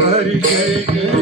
हरि जय जय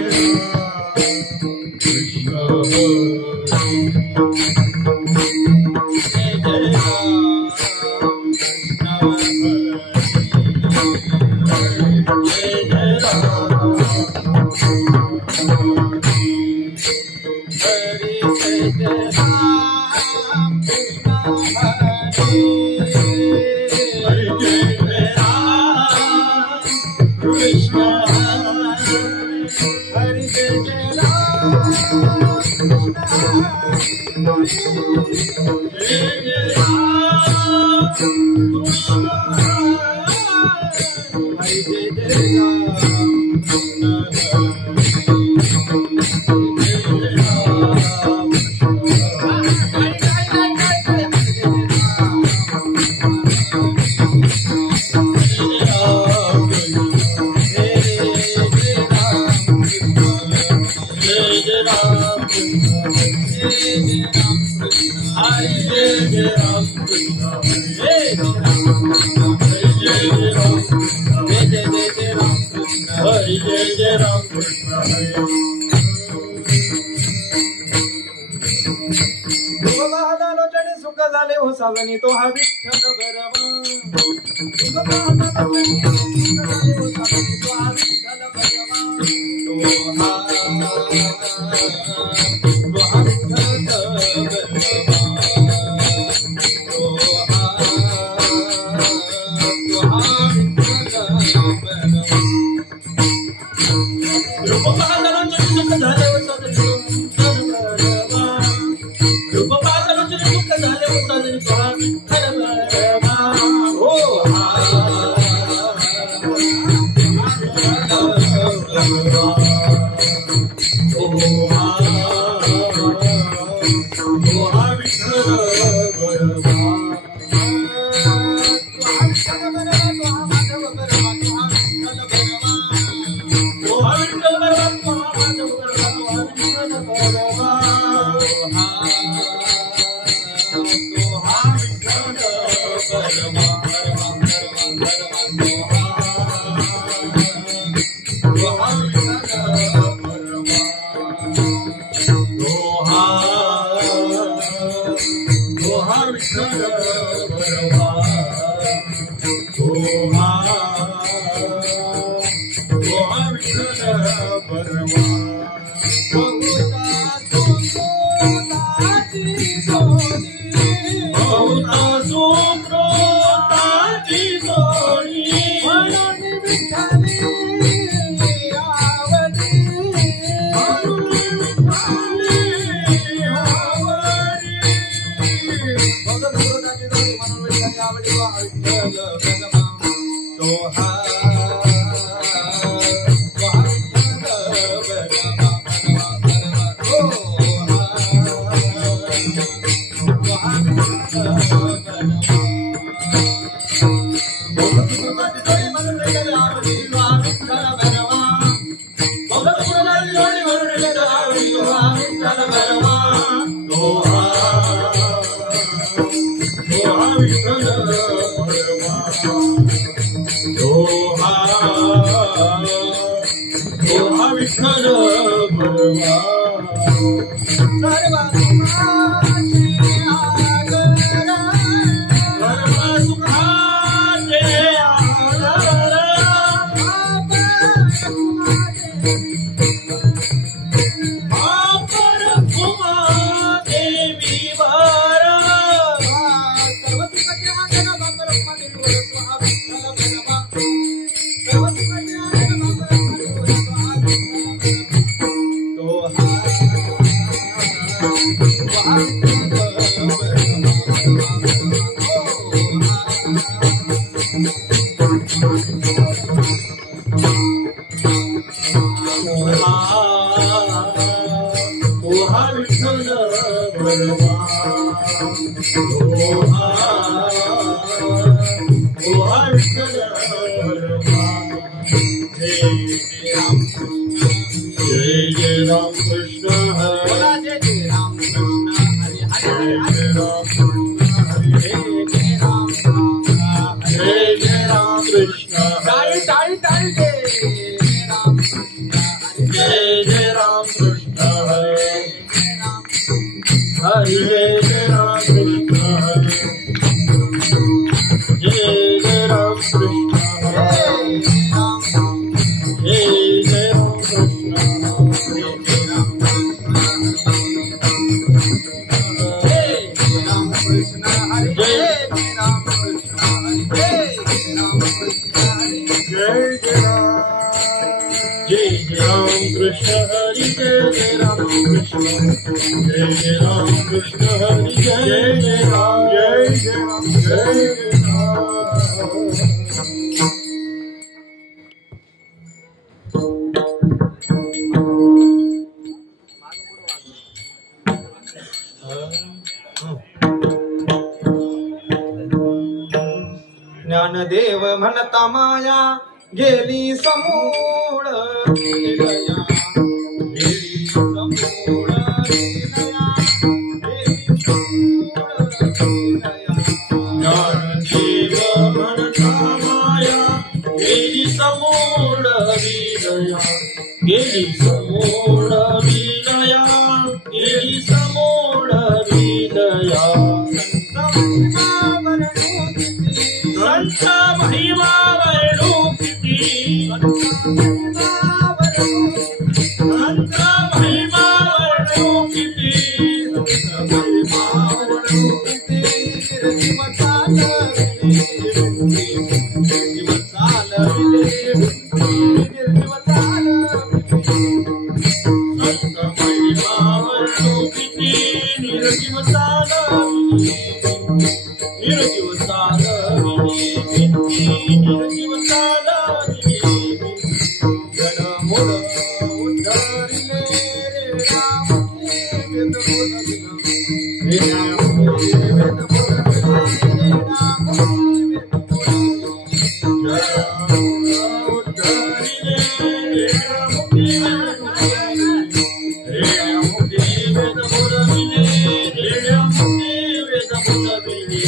साजनी तो हा विठ्ठल बरवा कृष्ण टाळी टाळी टाळी जय जय राम कृष्ण हरे हरे जय राम कृष्ण हरे जय जय राम कृष्ण हरे जय जय राम कृष्ण जय जय राम कृष्ण हरि जय जय राम कृष्ण जय जय राम कृष्ण हरि जय जय राम जय जय राम जय जय ज्ञानदेव म्हणता माया गेली समूळ विलया, गेली समूळ विलया, गेली समूळ विलया. ज्ञानदेव म्हणता माया गेली समूळ विलया, गेली समूळ विलया, गेली समूळ विलया. संत महिमा वर्णू किती, संत महिमा वर्णू किती, संत महिमा वर्णू किती, संत महिमा वर्णू किती, निर्जीव सालविले, निर्जीव सालविले, निर्जीव सालविले. जडमूळ उद्धरिले राम वेद बोलविला, राम वेद बोलविले, राम वेद बोलविले. जडमूळ उद्धरिले राम वेद बोलविले, राम वेद बोलविले.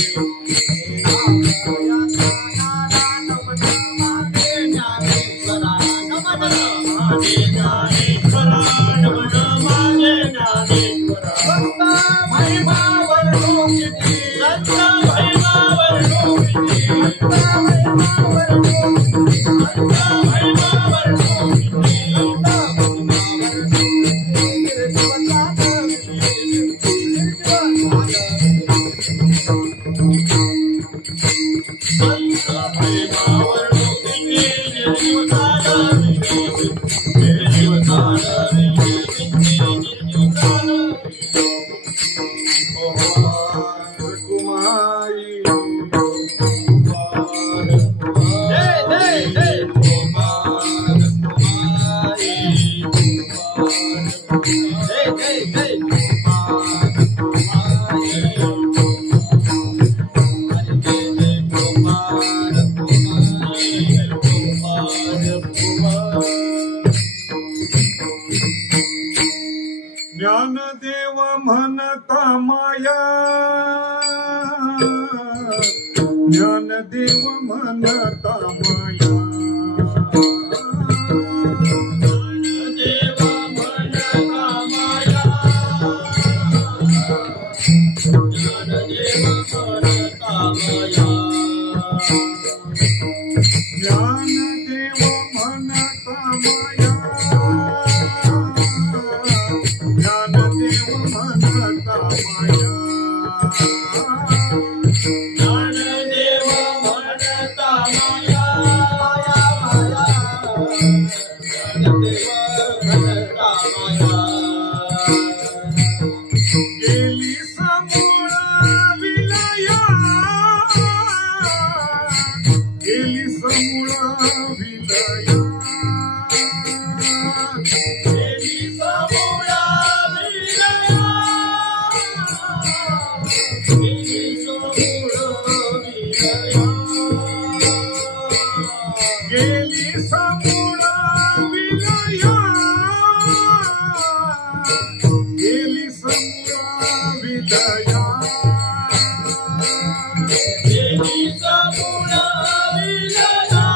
ज्ञानदेव म्हणता माया, ज्ञानदेव म्हणता माया, ज्ञानदेव म्हणता माया, ज्ञानदेव म्हणता माया, ज्ञानदेव म्हणता माया, ज्ञानदेव म्हणता माया, ज्ञानदेव म्हणता माया, ज्ञानदेव म्हणता माया. गेली समूळ विलया, गेली समूळ विलया, गेली समूळ विलया, गेली समूळ विलया, गेली समूळ विलया, गेली समूळ विलया, गेली समूळ विलया,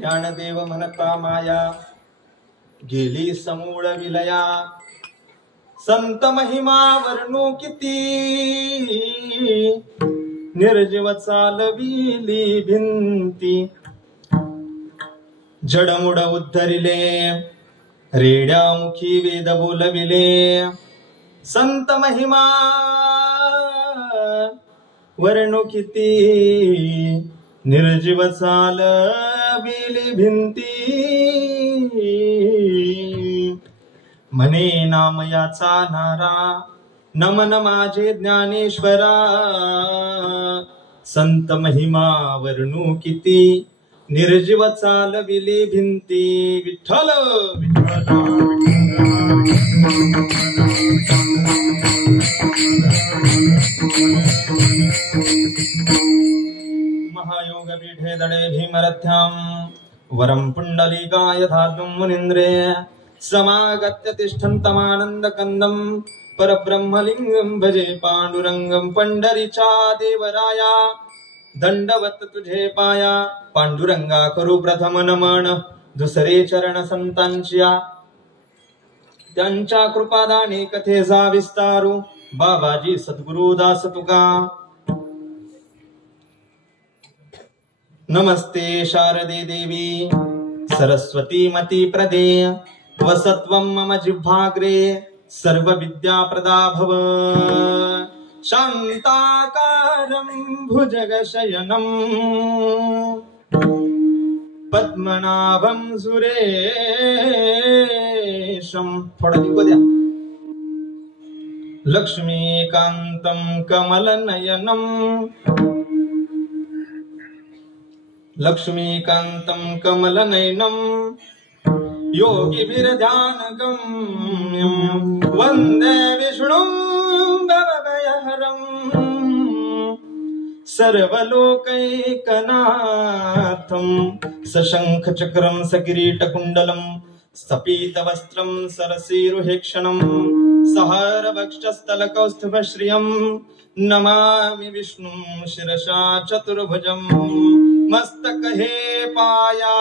ज्ञानदेव म्हणता माया गेली समूळ विलया, संत महिमा वर्णू किती, निर्जीव चालविली भिंती, जडमुड उद्धरिले रेड्यामुखी वेद बोलविले, संत महिमा वर्णू किती निर्जीव चालविली भिंती म्हणे नाम याचा नारा नमन माझे ज्ञानेश्वरा संत महिमा वर्णू किती निर्जीव चालविली भिंती विठ्ठल महायोग पीठे दडे भीमरथ्यां वरं पुंडलीकाय धातुं मुनीन्द्रे समागत्य तिष्ठन्तमानन्दकन्दं परब्रह्मलिंगं भजे पांडुरंगं पंढरीच्या देवराया दंडवत तुझे पाया पांडुरंगा करू प्रथम नमन दुसरे चरण संतांच्या त्यांच्या कृपादाने कथेचा विस्तारू बाबाजी सद्गुरु दास तुका नमस्ते शारदे देवी सरस्वती मती प्रदे वसत्वं मम जिह्वाग्रे सर्व विद्या प्रदा भव शांताकारं भुजगशयनं पद्मनाभं सुरेशं थोड़ा लिखो द्या लक्ष्मीकांतं कमलनयनं लक्ष्मीकांतं कमलनयनं योगिभिर्ध्यानगम्यं वन्दे विष्णुं भवभयहरं सर्वलोकैकनाथं सशङ्खचक्रं सकिरीटकुण्डलं सपीतवस्त्रं सरसीरुहेक्षणं सहरवक्षस्थलकौस्तुभश्रियं नमामि विष्णुं शिरसा चतुर्भुजं मस्तक हे पाया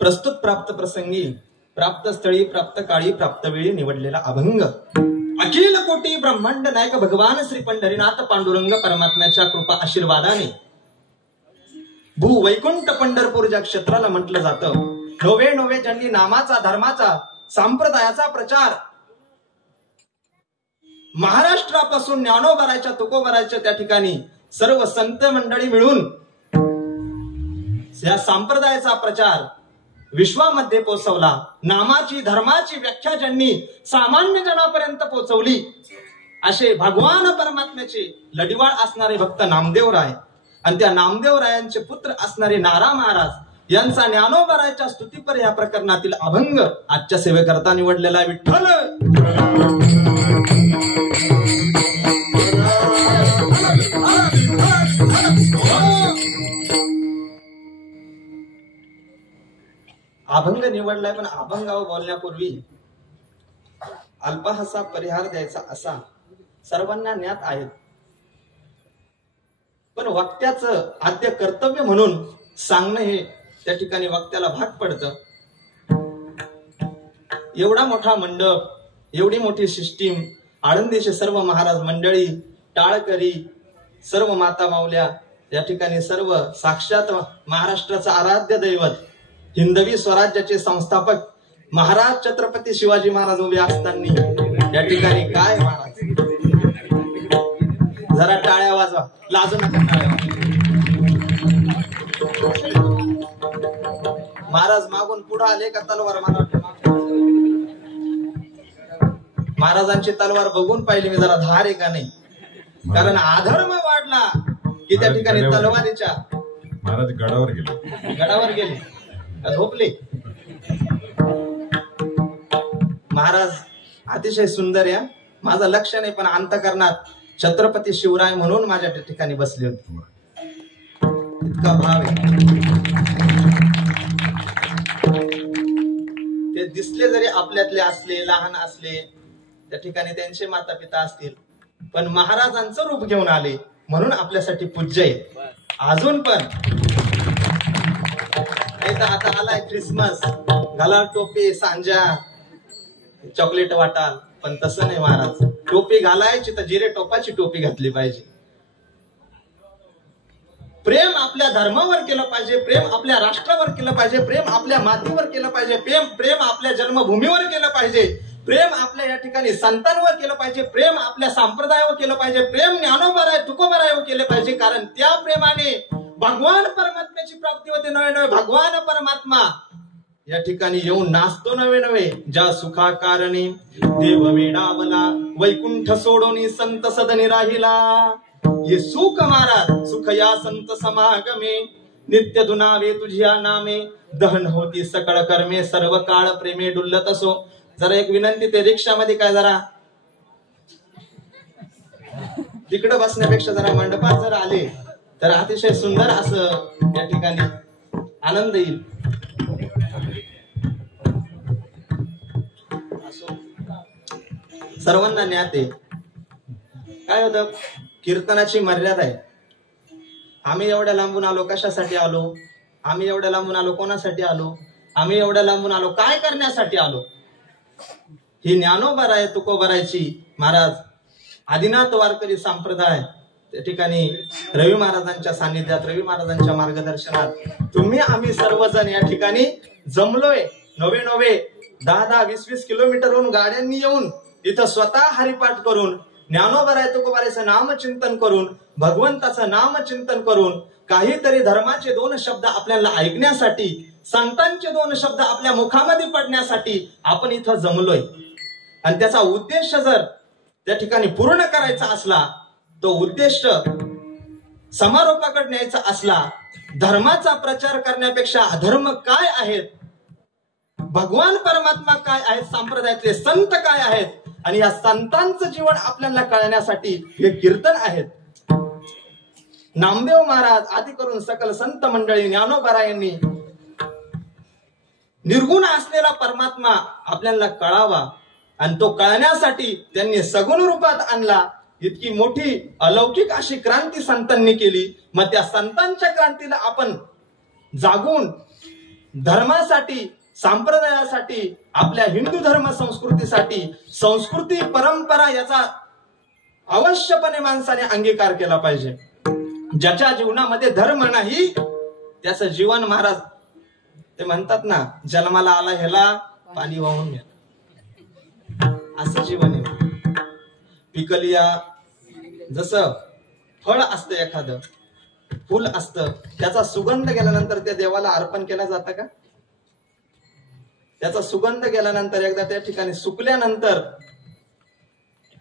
प्रस्तुत प्राप्त प्रसंगी प्राप्त स्थळी प्राप्त काळी प्राप्त वेळी निवडलेला अभंग अखिल कोटी ब्रह्मांड नायक भगवान श्री पंढरीनाथ पांडुरंग परमात्म्याच्या कृपा आशीर्वादाने भू वैकुंठ पंढरपूर ज्या क्षेत्राला म्हटलं जातं नोवे नोवे ज्यांनी नामाचा धर्माचा संप्रदायाचा प्रचार महाराष्ट्रापासून ज्ञानोबारायच्या तुकोबारायच्या त्या ठिकाणी सर्व संत मंडळी मिळून या संप्रदायाचा प्रचार विश्वामध्ये पोहोचवला नामाची धर्माची व्याख्या ज्यांनी सामान्य जनापर्यंत पोहोचवली असे भगवान परमात्म्याचे लढिवाळ असणारे भक्त नामदेवराय आणि त्या नामदेवरायांचे पुत्र असणारे नारा महाराज यांचा ज्ञानोबारायच्या स्तुतीपर या प्रकरणातील अभंग आजच्या सेवेकरता निवडलेला विठ्ठल अभंग निवडलाय पण अभंगावर बोलण्यापूर्वी अल्पहासा परिहार द्यायचा असा सर्वांना ज्ञात आहे पण वक्त्याचं आद्य कर्तव्य म्हणून सांगणं हे त्या ठिकाणी वक्त्याला भाग पडतं एवढा मोठा मंडप एवढी मोठी सिस्टीम आळंदीचे सर्व महाराज मंडळी टाळकरी सर्व माता माऊल्या या ठिकाणी सर्व साक्षात महाराष्ट्राचं आराध्य दैवत हिंदवी स्वराज्याचे संस्थापक महाराज छत्रपती शिवाजी महाराज उभे असताना या ठिकाणी काय महाराज जरा टाळ्या वाजवा लाजू नका महाराज मागून पुढे आले का तलवार मला महाराजांची तलवार बघून पाहिली मी जरा धार आहे का नाही कारण अधर्म वाढला की त्या ठिकाणी तलवारीच्या महाराज गडावर गेले का झोपले? महाराज अतिशय सुंदर या, माझं लक्ष नाही पण अंतकरणात छत्रपती शिवराय म्हणून माझ्या ठिकाणी बसले होते. इतका भाव आहे. ते दिसले जरी आपल्यातले असले, लहान असले, त्या ठिकाणी त्यांचे माता पिता असतील, पण महाराजांचं रूप घेऊन आले म्हणून आपल्यासाठी पूज्य आहे. अजून पण नाही तर आता आलाय क्रिसमस, घाला टोपी, सांजा, चॉकलेट वाटाल, पण तसं नाही महाराज. टोपी घालायची तर जिरे टोपाची टोपी घातली पाहिजे. प्रेम आपल्या धर्मावर केलं पाहिजे, प्रेम आपल्या राष्ट्रावर केलं पाहिजे, प्रेम आपल्या मातीवर केलं पाहिजे, प्रेम आपल्या जन्मभूमीवर केलं पाहिजे, प्रेम आपल्या या ठिकाणी संतांवर केलं पाहिजे, प्रेम आपल्या संप्रदायावर केलं पाहिजे, प्रेम ज्ञानोबराय तुकोबरायवर केलं पाहिजे. कारण त्या प्रेमाने भगवान परमात्म्याची प्राप्ती होते. नवे नवे भगवान परमात्मा या ठिकाणी येऊन नाचतो नवे नवे. ज्या सुखा कारणे देव वेडावला, वैकुंठ सोडोनी संत सदनी राहिला. हे सुख महाराज, सुख या संत समागमे, नित्य दुनावे तुझ्या नामे, दहन होती सकळ कर्मे, सर्व काळ प्रेमे डुल्लत असो. जरा एक विनंती, ते रिक्षामध्ये काय जरा तिकडं बसण्यापेक्षा जरा मंडपात जर आले तर अतिशय सुंदर असं या ठिकाणी आनंद येईल. सर्वांना ज्ञात आहे काय होतं, कीर्तनाची मर्यादा आहे. आम्ही एवढ्या लांबून आलो, कशासाठी आलो? आम्ही एवढ्या लांबून आलो, कोणासाठी आलो? आम्ही एवढ्या लांबून आलो, काय करण्यासाठी आलो? ही ज्ञानोबराय तुकोबरायची महाराज आदिनाथ वारकरी संप्रदाय त्या ठिकाणी रवी महाराजांच्या सानिध्यात, रवी महाराजांच्या मार्गदर्शनात तुम्ही आम्ही सर्वजण या ठिकाणी जमलोय. नवे नवे 10-10, 20-20 किलोमीटरहून गाड्यांनी येऊन इथं स्वतः हरिपाठ करून, ज्ञानोबराय तुकोबरायचं नामचिंतन करून, भगवंताचं नामचिंतन करून, काहीतरी धर्माचे 2 शब्द आपल्याला ऐकण्यासाठी, संतांचे 2 शब्द आपल्या मुखामध्ये पडण्यासाठी आपण इथं जमलोय. आणि त्याचा उद्देश जर त्या ठिकाणी पूर्ण करायचा असला, तो उद्देश समारोपाकडे न्यायचा असला, धर्माचा प्रचार करण्यापेक्षा अधर्म काय आहेत, भगवान परमात्मा काय आहेत, संप्रदायातले संत काय आहेत, आणि या संतांचं जीवन आपल्याला कळण्यासाठी हे कीर्तन आहेत. नामदेव महाराज आदी करून सकल संत मंडळी, ज्ञानोबरायांनी निर्गुण असलेला परमात्मा आपल्याला कळावा आणि तो कळण्यासाठी त्यांनी सगुण रूपात आणला. इतकी मोठी अलौकिक अशी क्रांती संतांनी केली. मग त्या संतांच्या क्रांतीला आपण जागून धर्मासाठी, संप्रदायासाठी, आपल्या हिंदू धर्म संस्कृतीसाठी, संस्कृती परंपरा याचा अवश्यपणे माणसाने अंगीकार केला पाहिजे. ज्याच्या जीवनामध्ये धर्म नाही त्याचं जीवन महाराज ते म्हणतात ना, जन्माला आला ह्याला पाणी वाहून घ्या, असं जीवन आहे. पिकलिया जसं फळ असतं, एखादं फुल असतं, त्याचा सुगंध गेल्यानंतर त्या देवाला अर्पण केला जातं का? त्याचा सुगंध गेल्यानंतर एकदा त्या ठिकाणी सुकल्यानंतर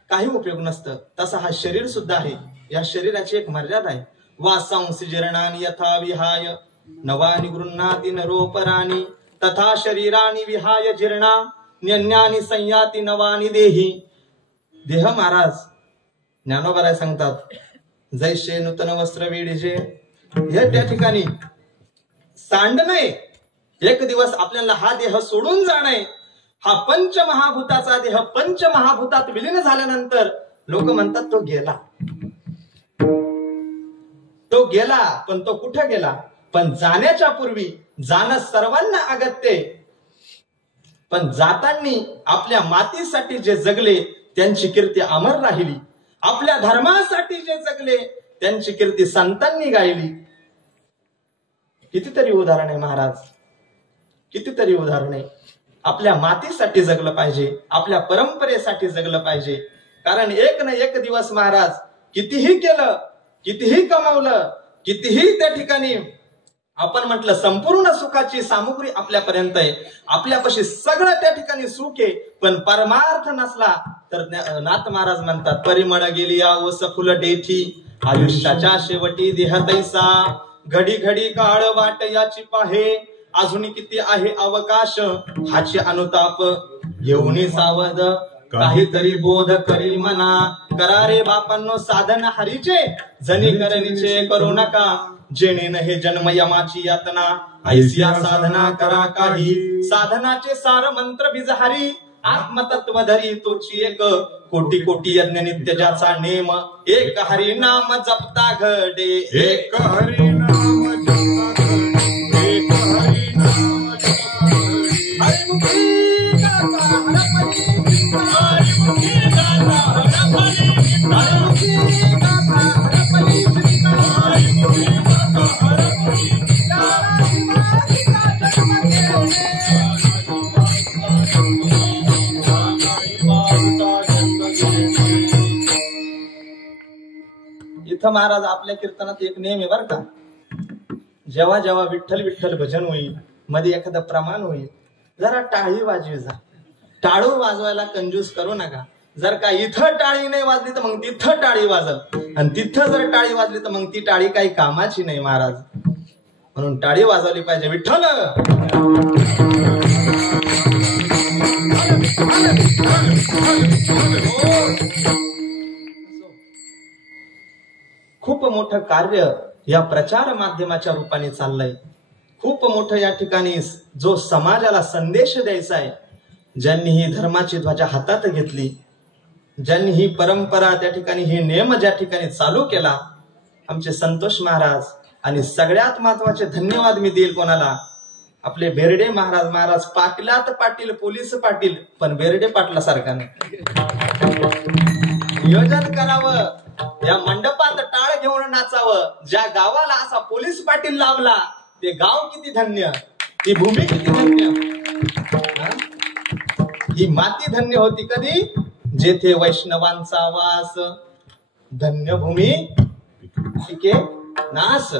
काही उपयोग नसतं. तसा हा शरीर सुद्धा आहे. या शरीराची एक मर्यादा आहे. वासांसी जीर्णानि यथा विहाय नवानि गृह्णाति नरोपराणि तथा शरीरानि विहाय जीर्णा न्यन्यानि संयाति नवानि देही. देह महाराज ज्ञानोबराय सांगतात, जैसे नूतन वस्त्र वेडीजे, हे त्या ठिकाणी सांडणे. एक दिवस आपल्याला हा देह सोडून जाणे. हा पंचमहाभूताचा देह पंचमहाभूतात विलीन झाल्यानंतर लोक म्हणतात तो गेला, तो गेला. पण तो कुठे गेला? पण जाण्याच्या पूर्वी जाणं सर्वांना अगत्य, पण जाताना आपल्या मातीसाठी जे जगले त्यांची कीर्ती अमर राहिली. आपल्या धर्मासाठी जे जगले त्यांची कीर्ती संतांनी गायली. कितीतरी उदाहरण आहे महाराज, कितीतरी उदाहरण आहे. आपल्या मातीसाठी जगलं पाहिजे, आपल्या परंपरेसाठी जगलं पाहिजे. कारण एक ना एक दिवस महाराज कितीही केलं, कितीही कमावलं, कितीही त्या ठिकाणी आपण म्हटलं संपूर्ण सुखाची सामुग्री आपल्यापर्यंत आहे, आपल्यापाशी सगळं त्या ठिकाणी सुख आहे, पण परमार्थ नसला तर नाथ महाराज म्हणतात, परिमळ गेली आवस फुल डेठी, आयुष्याच्या शेवटी देह तैसा, घडी घडी काळ वाट याची पाहे, अजून किती आहे अवकाश हाची अनुताप घेऊन सावध काहीतरी बोध करी मना करा रे बापांनो साधन हरीचे जनी करणीचे करू नका जेणे हे जन्म यमाची यातना ऐसिया साधना करा काही साधनाचे सार मंत्र बीजहारी आत्मतत्व धरी तोची एक कोटी कोटी यज्ञ नित्य ज्याचा नेम एक हरी नाम जपता घडे एक हरी नाम जपता घडे एक हरी नाम जपता घडे हरिमुखी गाता हरपली हरिमुखी गाता हरपली हरिमुखी गाता हरपली हरिमुखी गाता हरपली इथं महाराज आपल्या कीर्तनात एक नियम आहे बरं का, जेव्हा जेव्हा विठ्ठल विठ्ठल भजन होईल मध्ये एखादं प्रमाण होईल जरा टाळी वाजवी जा. टाळू वाजवायला कंजूस करू नका. जर का इथं टाळी नाही वाजली तर मग तिथं टाळी वाजल आणि तिथं जर टाळी वाजली तर मग ती टाळी काही कामाची नाही महाराज. म्हणून टाळी वाजवली पाहिजे. विठ्ठल खूप मोठं कार्य या प्रचार माध्यमाच्या रूपाने चाललंय. खूप मोठं या ठिकाणी जो समाजाला संदेश द्यायचा आहे, ज्यांनी ही धर्माची ध्वजा हातात घेतली, ज्यांनी ही परंपरा त्या ठिकाणी हे नियम ज्या ठिकाणी चालू केला, आमचे संतोष महाराज. आणि सगळ्यात महत्वाचे धन्यवाद मी देईल कोणाला, आपले बेर्डे महाराज. महाराज पाटलात पाटील पोलीस पाटील पण बेर्डे पाटला सारखा नाही. नियोजन करावं, या मंडपात टाळ घेऊन नाचावं. ज्या गावाला असा पोलीस पाटील लावला ते गाव किती धन्य, ती भूमी किती धन्य, ही माती धन्य होती कधी जेथे वैष्णवांचा वास. धन्य भूमी पिके नास.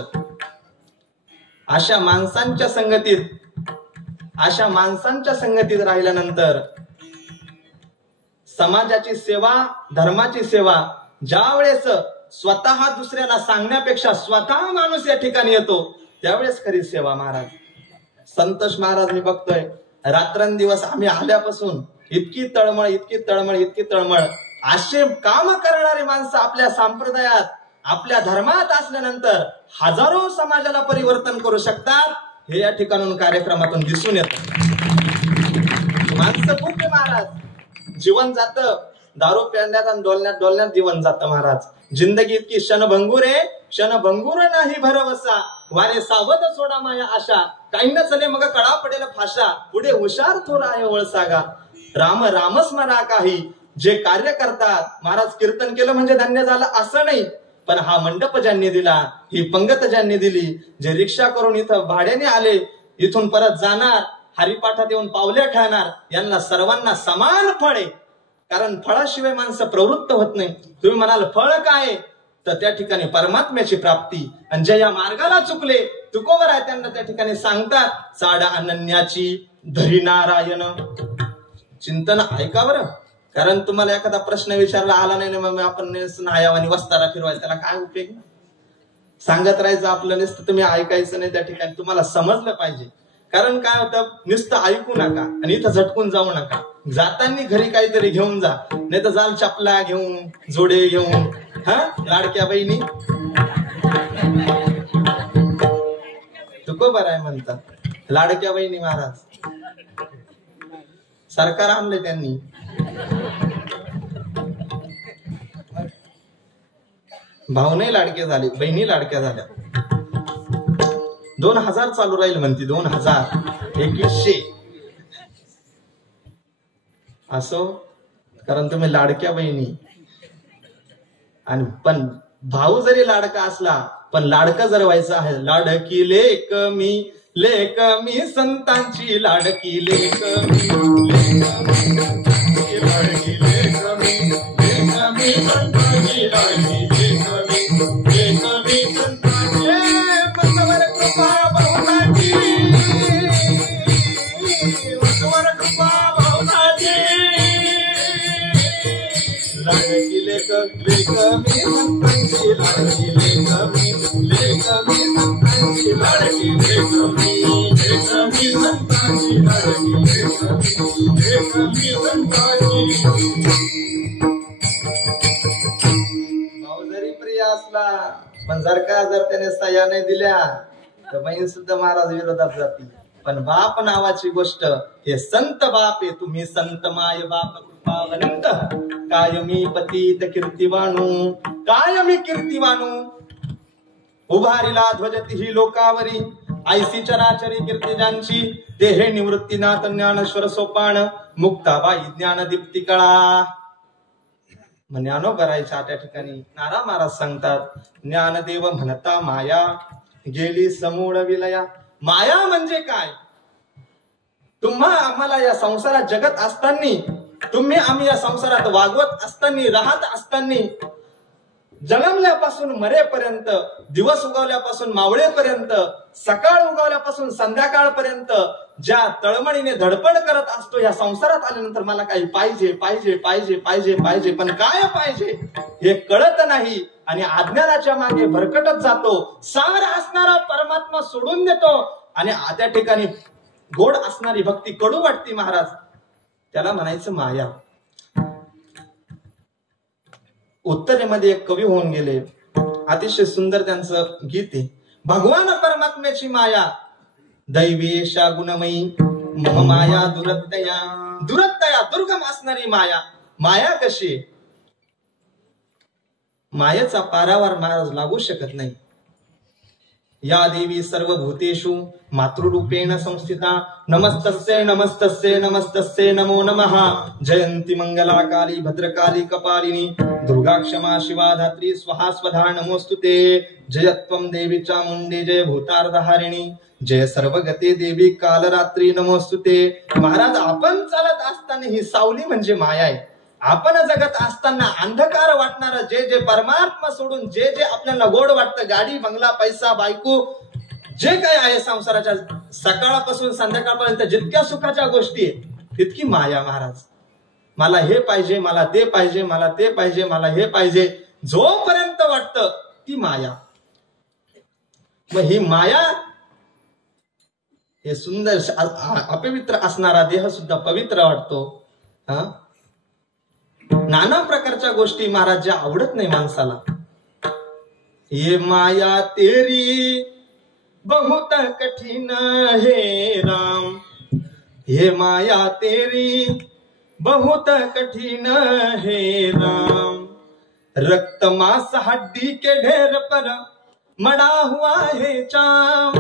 अशा माणसांच्या संगतीत राहिल्यानंतर समाजाची सेवा, धर्माची सेवा ज्या वेळेस स्वतः दुसऱ्याला सांगण्यापेक्षा स्वतः माणूस या ठिकाणी येतो त्यावेळेस खरी सेवा. महाराज संतोष महाराज मी बघतोय रात्रंदिवस आम्ही आल्यापासून इतकी तळमळ असे काम करणारे माणसं आपल्या संप्रदायात, आपल्या धर्मात असल्यानंतर हजारो समाजाला परिवर्तन करू शकतात हे या ठिकाणून कार्यक्रमातून दिसून येतं. माणसं खूप महाराज, जीवन जातं दारू प्याण्यात आणि डोलण्यात जीवन जातं महाराज. जिंदगी इतकी क्षणभंगूर नाही भरवसा, वारे सावध सोडा माया आशा, काही न चले मग कळा पडेल फाशा, पुढे हुशार थोर आहे वळसागा. राम राम स्मरा काही जे कार्य करतात. महाराज कीर्तन केलं म्हणजे धन्य झालं असं नाही, पण हा मंडप ज्यांनी दिला, ही पंगत ज्यांनी दिली, जे रिक्षा करून इथं भाड्याने आले, इथून परत जाणार, हरिपाठात येऊन पावले ठेवणार, यांना सर्वांना समान फळ आहे. कारण फळाशिवाय माणसं प्रवृत्त होत नाही. तुम्ही म्हणाल फळ काय, तर त्या ठिकाणी परमात्म्याची प्राप्ती. आणि जे या मार्गाला चुकले, तुकोबर आहे, त्यांना त्या ठिकाणी सांगतात साडा अनन्याची धरी नारायण. चिंतन ऐका बरं, कारण तुम्हाला एखादा प्रश्न विचारला आला नाही मग आपण नायावानी वस्तारा फिरवायला त्याला काय उपयोग. सांगत राहायचं आपलं नुसतं, तुम्ही ऐकायचं नाही. त्या ठिकाणी तुम्हाला समजलं पाहिजे. कारण काय होतं, नुसतं ऐकू नका आणि इथं झटकून जाऊ नका. जाताना घरी काहीतरी घेऊन जा, नाही तर जाल चपला घेऊन, जोडे घेऊन. लाडक्या बहिणी तुको बरं आहे म्हणतात. लाडक्या बहिणी महाराज सरकार आणले त्यांनी. भाऊ नाही लाडके झाले, बहिणी लाडक्या झाल्या. 2000 चालू राहील म्हणते, 2021 असो. कारण तुम्ही लाडक्या बहिणी. आणि पण भाऊ जरी लाडका असला पण लाडका जर व्हायचा आहे. लाडकी लेक मी संतांची लाडकी लेक मी, लाडकी लेक मी संतांची लाडकी लेक मी संतांची. बसवर कृपा बहुनाची, बसवर कृपा बहुनाची. लाडकी लेक मी संतांची लाडकी लेक मी संतांची लाडकी लेक मी. जर त्याने सह्या नाही दिल्या तर बहीण सुद्धा महाराज विरोधात जातील. पण बाप नावाची गोष्ट हे संत बाप आहे. तुम्ही संत माय बाप कृपावंत कायमी पतित कीर्तिवाणू कायमी कीर्तिवाणू उभारिला ध्वजती ही लोकावरी ऐसी चराचरी कीर्ती ज्यांची ते हे निवृत्तीनाथ ज्ञानेश्वर सोपान मुक्ताबाई ज्ञान दीप्ती कळा. ज्ञानो करायच्या त्या ठिकाणी नारा महाराज सांगतात ज्ञानदेव म्हणता माया गेली समूळ विलया. माया म्हणजे काय? आम्हाला या संसारात जगत असताना आम्ही या संसारात वागवत असताना राहत असताना जन्मल्यापासून मरेपर्यंत दिवस उगवल्यापासून मावळेपर्यंत सकाळ उगवल्यापासून संध्याकाळपर्यंत ज्या तळमळीने धडपड करत असतो या संसारात आल्यानंतर मला काही पाहिजे पाहिजे पाहिजे पाहिजे पाहिजे पण काय पाहिजे हे कळत नाही आणि अज्ञानाच्या मागे भरकटत जातो. सार असणारा परमात्मा सोडून देतो आणि त्या ठिकाणी गोड असणारी भक्ती कडू वाटते महाराज. त्याला म्हणायचं माया. उत्तरेमध्ये एक कवी होऊन गेले, अतिशय सुंदर त्यांचं गीत आहे. भगवान परमात्म्याची माया दैवेशा गुणमयी मम माया दुरत्तया. दुरत्तया दुर्गम असणारी माया. माया कशी? मायेचा पारावार महाराज लागू शकत नाही. या देवी सर्व भूतेषु मातृरूपेण संस्थिता नमस्तस्यै नमस्तस्यै नमस्तस्यै नमो नमः. जयंती मंगला काली भद्रकाली कपालिनी दुर्गा क्षमा शिवा धात्री स्वाहा स्वधा नमोस्तुते. जयत्वं देवी चामुंडे जय भूतार्धहारिणी जय सर्वगते देवी कालरात्री नमोस्तुते. महाराज आपण चालत असताना ही सावली म्हणजे माया आहे. आपण जगत असताना अंधकार वाटणार जे जे परमात्मा सोडून जे जे आपल्याला गोड वाटतं गाडी बंगला पैसा बायको जे काय आहे संसाराच्या सकाळपासून संध्याकाळपर्यंत जितक्या सुखाच्या गोष्टी आहेत तितकी माया महाराज. मला हे पाहिजे मला ते पाहिजे मला ते पाहिजे मला हे पाहिजे जोपर्यंत वाटतं ती माया. मग ही माया हे सुंदर अपवित्र असणारा देह सुद्धा पवित्र वाटतो. नाना प्रकारच्या गोष्टी महाराज ज्या आवडत नाही माणसाला. ये माया तेरी बहुत कठिन है राम. ये माया तेरी बहुत कठिन है राम. रक्त मांस हड्डी के ढेर पर मड़ा हुआ है चाम.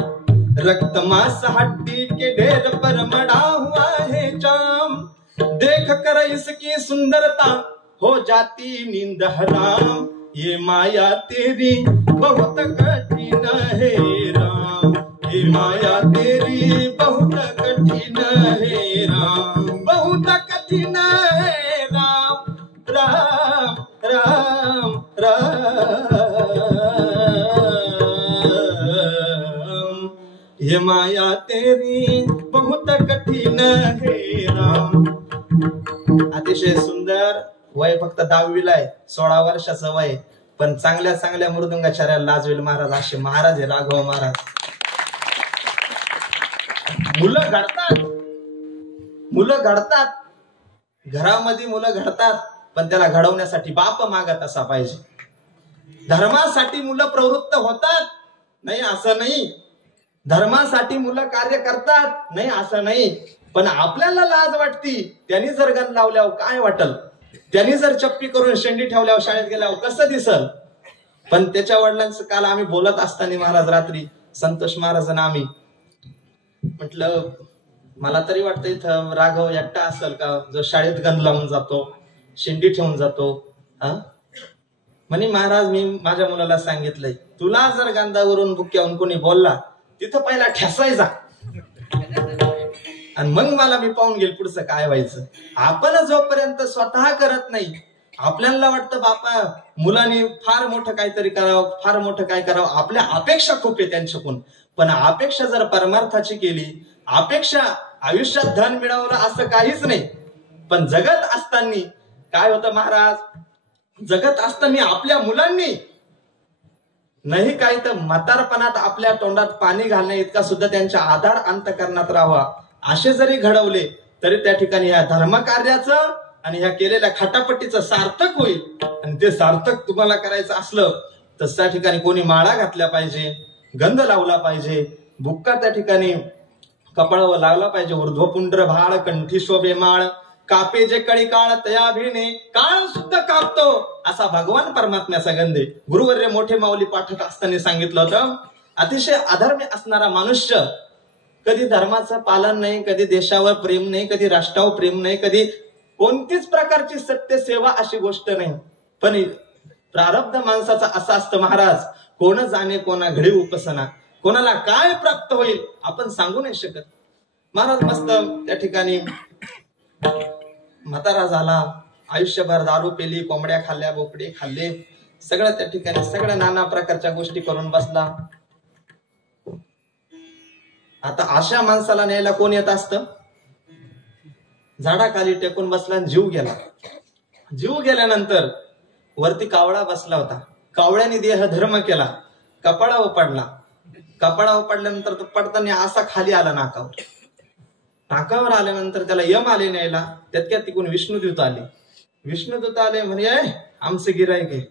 रक्त मांस हड्डी के ढेर पर मड़ा हुआ है चाम. देख कर इसकी सुंदरता हो जाती नींद हराम. ये माया तेरी बहुत कठिन है राम. ये माया तेरी बहुत कठिन है राम. बहुत कठिन है राम राम राम राम. ये माया तेरी बहुत कठिन है राम. अतिशय सुंदर वय फक्त 10वीला आहे. 16 वर्षाचं वय पण चांगल्या चांगल्या मृदुंगाचार्याला लाजवेल महाराज असे महाराज आहे राघव महाराज. मुलं घडतात घरामध्ये मुलं घडतात पण त्याला घडवण्यासाठी बाप मागत असा पाहिजे. धर्मासाठी मुलं प्रवृत्त होतात नाही असं नाही. धर्मासाठी मुलं कार्य करतात नाही असं नाही. पण आपल्याला लाज वाटती. त्यांनी जर गण लावल्यावर काय वाटल? त्यांनी जर चप्पी करून शेंडी ठेवल्यावर शाळेत गेल्यावर कसं दिसल? पण त्याच्या वडिलांचं काल आम्ही बोलत असताना महाराज रात्री संतोष महाराजांना आम्ही म्हटलं मला तरी वाटतं इथं राघव एकटा असेल का जो शाळेत गण लावून जातो शेंडी ठेवून जातो. म्हणे महाराज मी माझ्या मुलाला सांगितलंय तुला जर गांधावरून बुक्यावरून कोणी बोलला तिथं पहिला ठेसायचा आणि मग मला मी पाहून गेल पुढचं काय व्हायचं. आपण जोपर्यंत स्वतः करत नाही आपल्याला वाटतं बापा मुलांनी फार मोठं काहीतरी करावं फार मोठं काय करावं. आपल्या अपेक्षा खूप आहे त्यांच्याकडून. पण अपेक्षा जर परमार्थाची केली अपेक्षा आयुष्यात धन मिळवलं असं काहीच नाही. पण जगत असताना काय होतं महाराज? जगत असताना आपल्या मुलांनी नाही काही तर म्हातारपणात आपल्या तोंडात पाणी घालण्या इतका सुद्धा त्यांच्या आधार अंतकरणात राहावा असे जरी घडवले तरी त्या ठिकाणी ह्या धर्मकार्याचं आणि ह्या केलेल्या खटापट्टीचं सार्थक होईल. आणि ते सार्थक तुम्हाला करायचं असलं तर त्या ठिकाणी कोणी माळा घातल्या पाहिजे, गंध लावला पाहिजे, बुक्का त्या ठिकाणी कपाळावर लावला पाहिजे, ऊर्ध्वपुंड्र भाळ कंठी शोभे माळ, कापे जे कळी काळ तया भिणे, काळ सुद्धा कापतो असा भगवान परमात्म्याचा गंध आहे. गुरुवर्य मोठे माऊली पाठक असताना सांगितलं होतं, अतिशय अधर्मी असणारा मनुष्य कधी धर्माचं पालन नाही, कधी देशावर प्रेम नाही, कधी राष्ट्रावर प्रेम नाही, कधी कोणतीच प्रकारची सत्य सेवा अशी गोष्ट नाही. पण प्रारब्ध माणसाचा असा असतं महाराज, कोण जाणे कोणा घडी उपसना, कोणाला काय प्राप्त होईल आपण सांगू नाही शकत. महाराज मस्त त्या ठिकाणी म्हातारा झाला, आयुष्यभर दारू पेली, कोंबड्या खाल्ल्या, बोकडे खाल्ले, सगळं त्या ठिकाणी सगळ्या नाना प्रकारच्या गोष्टी करून बसला. आता अशा माणसाला न्यायला कोण येत असतं? झाडाखाली टेकून बसला आणि जीव गेला. जीव गेल्यानंतर वरती कावळा बसला होता, कावळ्याने देह धर्म केला, कपाळावर पडला. कपाळावर पडल्यानंतर तो पडताना असा खाली आला नाकावर. नाकावर आल्यानंतर त्याला यम आले न्यायला, त्यात तिकडून विष्णुदूत आले. विष्णुदूत आले म्हणजे आमचे गिराईक आहे,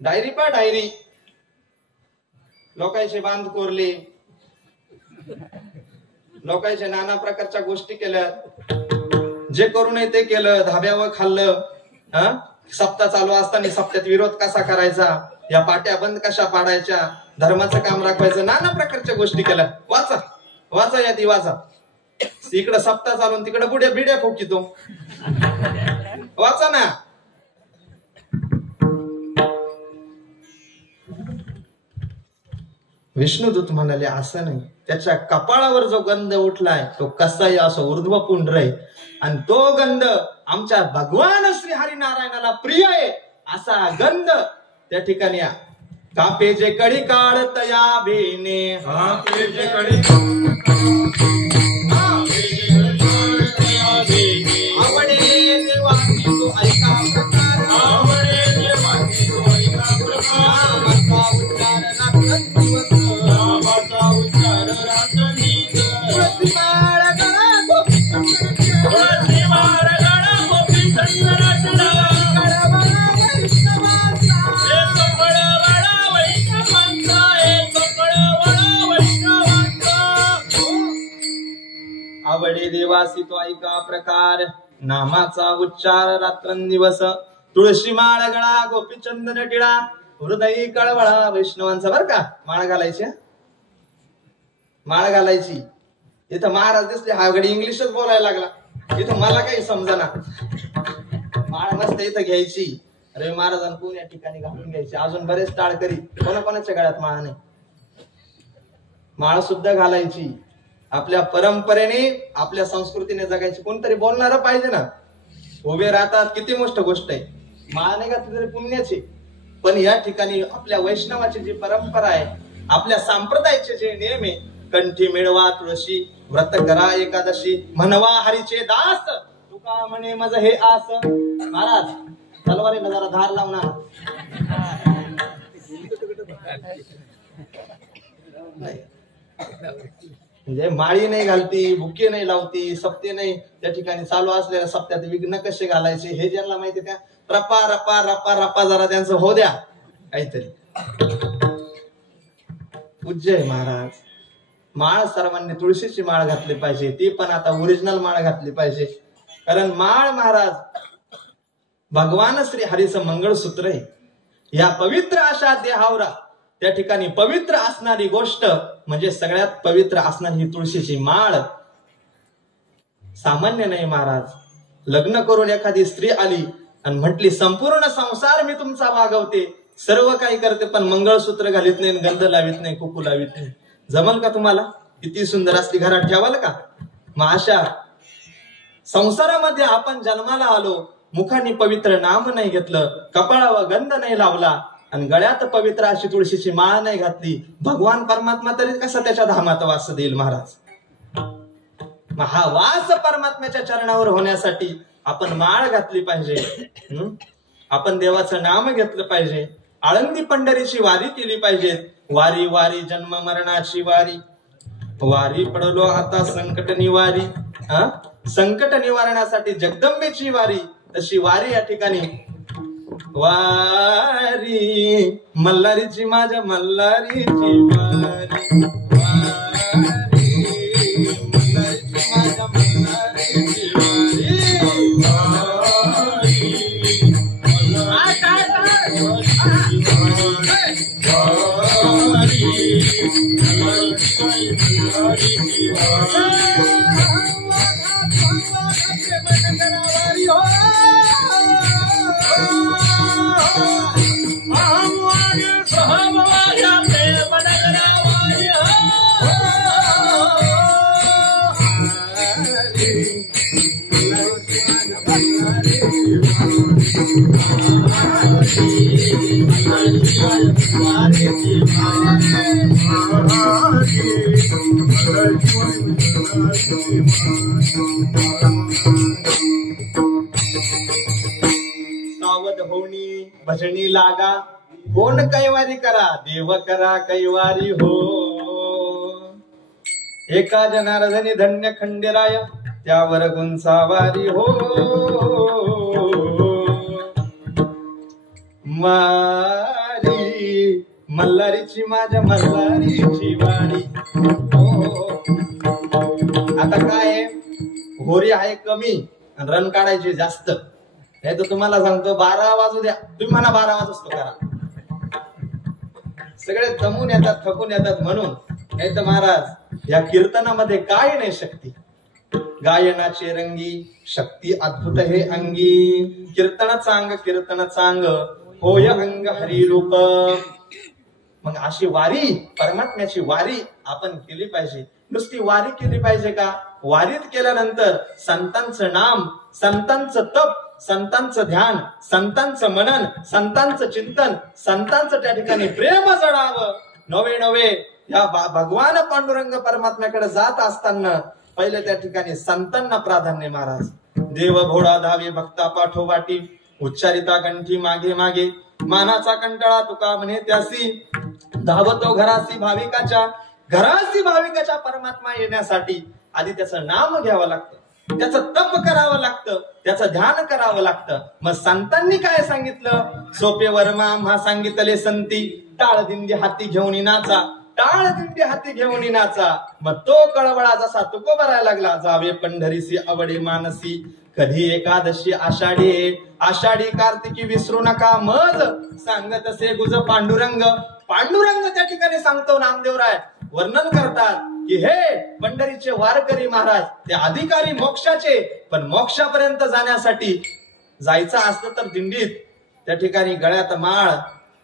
डायरी पा डायरी. लोकांचे बांध कोरले, लोकांचे नाना प्रकारच्या गोष्टी केल्या, जे करू नये ते केलं, धाब्यावर खाल्लं. सप्ताह चालू असताना सप्त्यात विरोध कसा करायचा, या पाट्या बंद कशा पाडायच्या, धर्माचं काम राखवायचं, नाना प्रकारच्या गोष्टी केल्या. वाचा वाचा या ती वाचा. इकडं सप्ताह चालून तिकडे बुड्या बिड्या फुकितो, वाचा ना. विष्णुदूत म्हणाले असं नाही, त्याच्या कपाळावर जो गंध उठलाय तो कसाही असो ऊर्ध्वपुंड्र आहे, आणि तो गंध आमच्या भगवान श्री हरिनारायणाला प्रिय आहे. असा गंध त्या ठिकाणी कापे जे कडी काळ तया भेने, कापे जे कडी आवडे देवाची तो ऐका प्रकार, आवडे देवाची तो ऐका प्रकार, नामाचा उच्चार रात्रंदिवस, नामाचा उच्चार रात्रंदिवस, तुळसी माळ गळा गोपी चंद्र रचना, एक फळवळा वैष्णवांचा, एक फळवळा वैष्णवांचा. आवडे देवासी तो ऐका प्रकार, नामाचा उच्चार रात्रंदिवस, तुळशी माळ गळा गोपीचंदन टिळा, हृदयी कळवळा वैष्णवांचा. बर का माळ घालायची, माळ घालायची. इथं महाराज दिसले हा गडी इंग्लिशच बोलायला लागला, इथं मला काही समजना. माळ मस्त इथं घ्यायची, रवी महाराजांकडून या ठिकाणी घालून घ्यायची. अजून बरेच टाळकरी कोणाकोणाच्या गळ्यात माळ नाही, माळ सुद्धा घालायची. आपल्या परंपरेने आपल्या संस्कृतीने जगायची. कोणतरी बोलणार पाहिजे ना. उभे राहतात किती मोठी गोष्ट आहे, माळ नाही घातली तरी पुण्याची. पण या ठिकाणी आपल्या वैष्णवाची जी परंपरा आहे, आपल्या संप्रदायाचे जे नियम आहे, कंठी मिळवा तुळशी, व्रत करा एकादशी, म्हणवा हरीचे दास, तुका म्हणे मज हे आस. महाराज तलवारीला जरा धार लावणार म्हणजे माळी नाही घालती, बुके नाही लावती, सप्ते नाही त्या ठिकाणी चालू असलेल्या सप्त्यात विघ्न कसे घालायचे हे ज्यांना माहिती त्या रपा रपा रपा रपा जरा त्यांचं हो द्या काहीतरी. पूज्य आहे महाराज. माळ सर्वांनी तुळशीची माळ घातली पाहिजे, ती पण आता ओरिजिनल माळ घातली पाहिजे. कारण माळ महाराज भगवान श्री हरीचं मंगळसूत्र आहे. या पवित्र अशा देहावर त्या ठिकाणी पवित्र असणारी गोष्ट म्हणजे सगळ्यात पवित्र असणारी ही तुळशीची माळ सामान्य नाही महाराज. लग्न करून एखादी स्त्री आली आणि म्हटली संपूर्ण संसार मी तुमचा वागवते, सर्व काही करते, पण मंगळसूत्र घालीत नाही, गंध लावित नाही, कुकू लावित नाही, जमल का तुम्हाला? किती सुंदर असली घरात ठेवाल का? मग अशा संसारामध्ये आपण जन्माला आलो, मुखाने पवित्र नाम नाही घेतलं, कपाळावर गंध नाही लावला आणि गळ्यात पवित्र अशी तुळशीची माळ नाही घातली, भगवान परमात्मा तरी कसा त्याच्या धामात वास देईल महाराज? मग हा वास परमात्म्याच्या चरणावर होण्यासाठी आपण माळ घातली पाहिजे, आपण देवाचं नाम घेतलं पाहिजे, आळंदी पंढरीची वारी केली पाहिजे. वारी वारी जन्म मरणाची वारी, वारी पडलो आता संकट निवारी. संकट निवारणासाठी जगदंबेची वारी, तशी वारी या ठिकाणी वारी मल्हारीची माझ्या मल्हारीची वारी वारी मल्हारीची माझ्या मल्हारीची सावध होणी भजनी लागा कोण कैवारी करा देव करा कैवारी हो एका जनार्दनी धन्य खंडेराय त्यावर गुंसावारी हो मारी मल्हारीची माझ्या मल्हारीची वारी हो आता काय होरी आहे कमी रन काढायची जास्त नाही तर तुम्हाला सांगतो 12 वाजू द्या तुम्ही म्हणा 12 वाजतो करा सगळे दमून येतात थकून येतात म्हणून नाही तर महाराज या कीर्तनामध्ये काय नाही शक्ती गायनाचे रंगी शक्ती अद्भुत हे अंगी कीर्तन चांग होय अंग हरी रूप मग अशी वारी परमात्म्याची वारी आपण केली पाहिजे नुसती वारी केली पाहिजे का वारीत केल्यानंतर संतांचं नाम संतांचं तप संतांचं ध्यान संतांचं मनन संतांचं चिंतन संतांचं त्या ठिकाणी प्रेम जडावं नवे या भगवान पांडुरंग परमात्म्याकडे जात असताना पहिले त्या ठिकाणी संतांना प्राधान्य महाराज देव भोळा धावे भक्ता पाठोपाठी उच्चारिता कंठी मागे मागे मानाचा कंटाळा तुका म्हणे त्यासी धावतो घरासी भाविकाच्या परमात्मा येण्यासाठी आधी त्याचं नाम घ्यावं लागतं त्याचं तप करावं लागतं त्याचं ध्यान करावं लागतं मग संतांनी काय सांगितलं सोपे वर्मा हा सांगितले संती टाळ दिंडी हाती घेऊन नाचा मग तो कळवळा जसा तुकोबरायला लागला जावे पंढरीसी आवडे मानसी कधी एकादशी आषाढी कार्तिकी विसरू नका मज सांगत असे गुज पांडुरंग त्या ठिकाणी सांगतो नामदेवराय वर्णन करतात की हे पंढरीचे वारकरी महाराज ते अधिकारी मोक्षाचे पण मोक्षापर्यंत जाण्यासाठी जायचं असतं तर दिंडीत त्या ठिकाणी गळ्यात माळ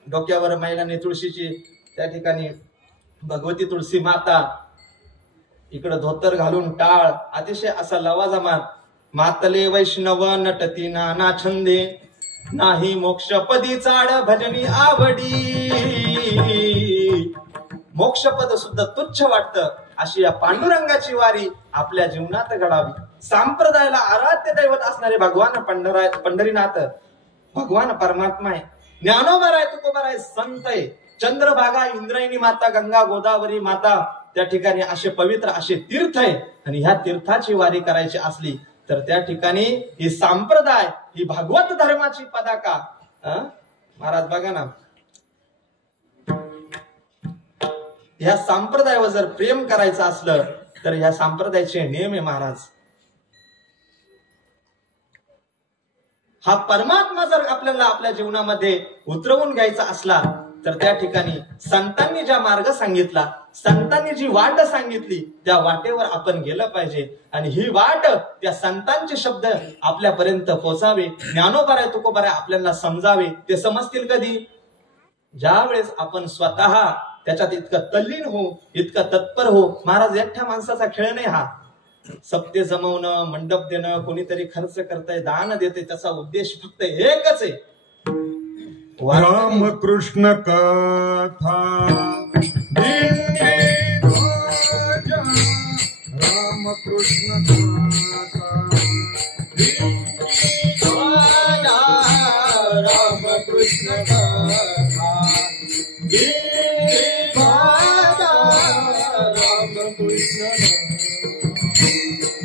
डोक्यावर महिलांनी तुळशीची त्या ठिकाणी भगवती तुळशी माता इकडं धोतर घालून टाळ अतिशय असा लवाजमान मातले वैष्णव नटती नाना छंदे नाही मोक्षपदी चाड भजनी आवडी मोक्षपद सुद्धा तुच्छ वाटतं अशी या पांडुरंगाची वारी आपल्या जीवनात घडावी संप्रदायाला आराध्य दैवत असणारे भगवान पंढरीनाथ भगवान परमात्मा आहे ज्ञानोबा आहे तुकोबा आहे संत आहे चंद्रभागा इंद्रायणी माता गंगा गोदावरी माता त्या ठिकाणी असे पवित्र असे तीर्थ आहे आणि ह्या तीर्थाची वारी करायची असली तर त्या ठिकाणी ही संप्रदाय ही भागवत धर्माची पताका महाराज बघा ना ह्या संप्रदायावर जर प्रेम करायचं असलं तर ह्या संप्रदायाचे नियम आहे महाराज हा परमात्मा जर आपल्याला आपल्या जीवनामध्ये उतरवून घ्यायचा असला तर त्या ठिकाणी संतांनी ज्या मार्ग सांगितला संतांनी जी वाट सांगितली त्या वाटेवर आपण गेलं पाहिजे आणि ही वाट त्या संतांचे शब्द आपल्यापर्यंत पोहोचावे ज्ञानोबा आहे तुकोबा आहे आपल्याला समजावे ते समजतील कधी ज्या वेळेस आपण स्वतः त्याच्यात इतकं तल्लीन हो इतकं तत्पर हो महाराज एकट्या माणसाचा खेळ नाही हा सप्ते जमवणं मंडप देणं कोणीतरी खर्च करताय दान देते त्याचा उद्देश फक्त एकच आहे रामकृष्ण कथा रामकृष्ण कथा रामकृष्ण कथा रामकृष्ण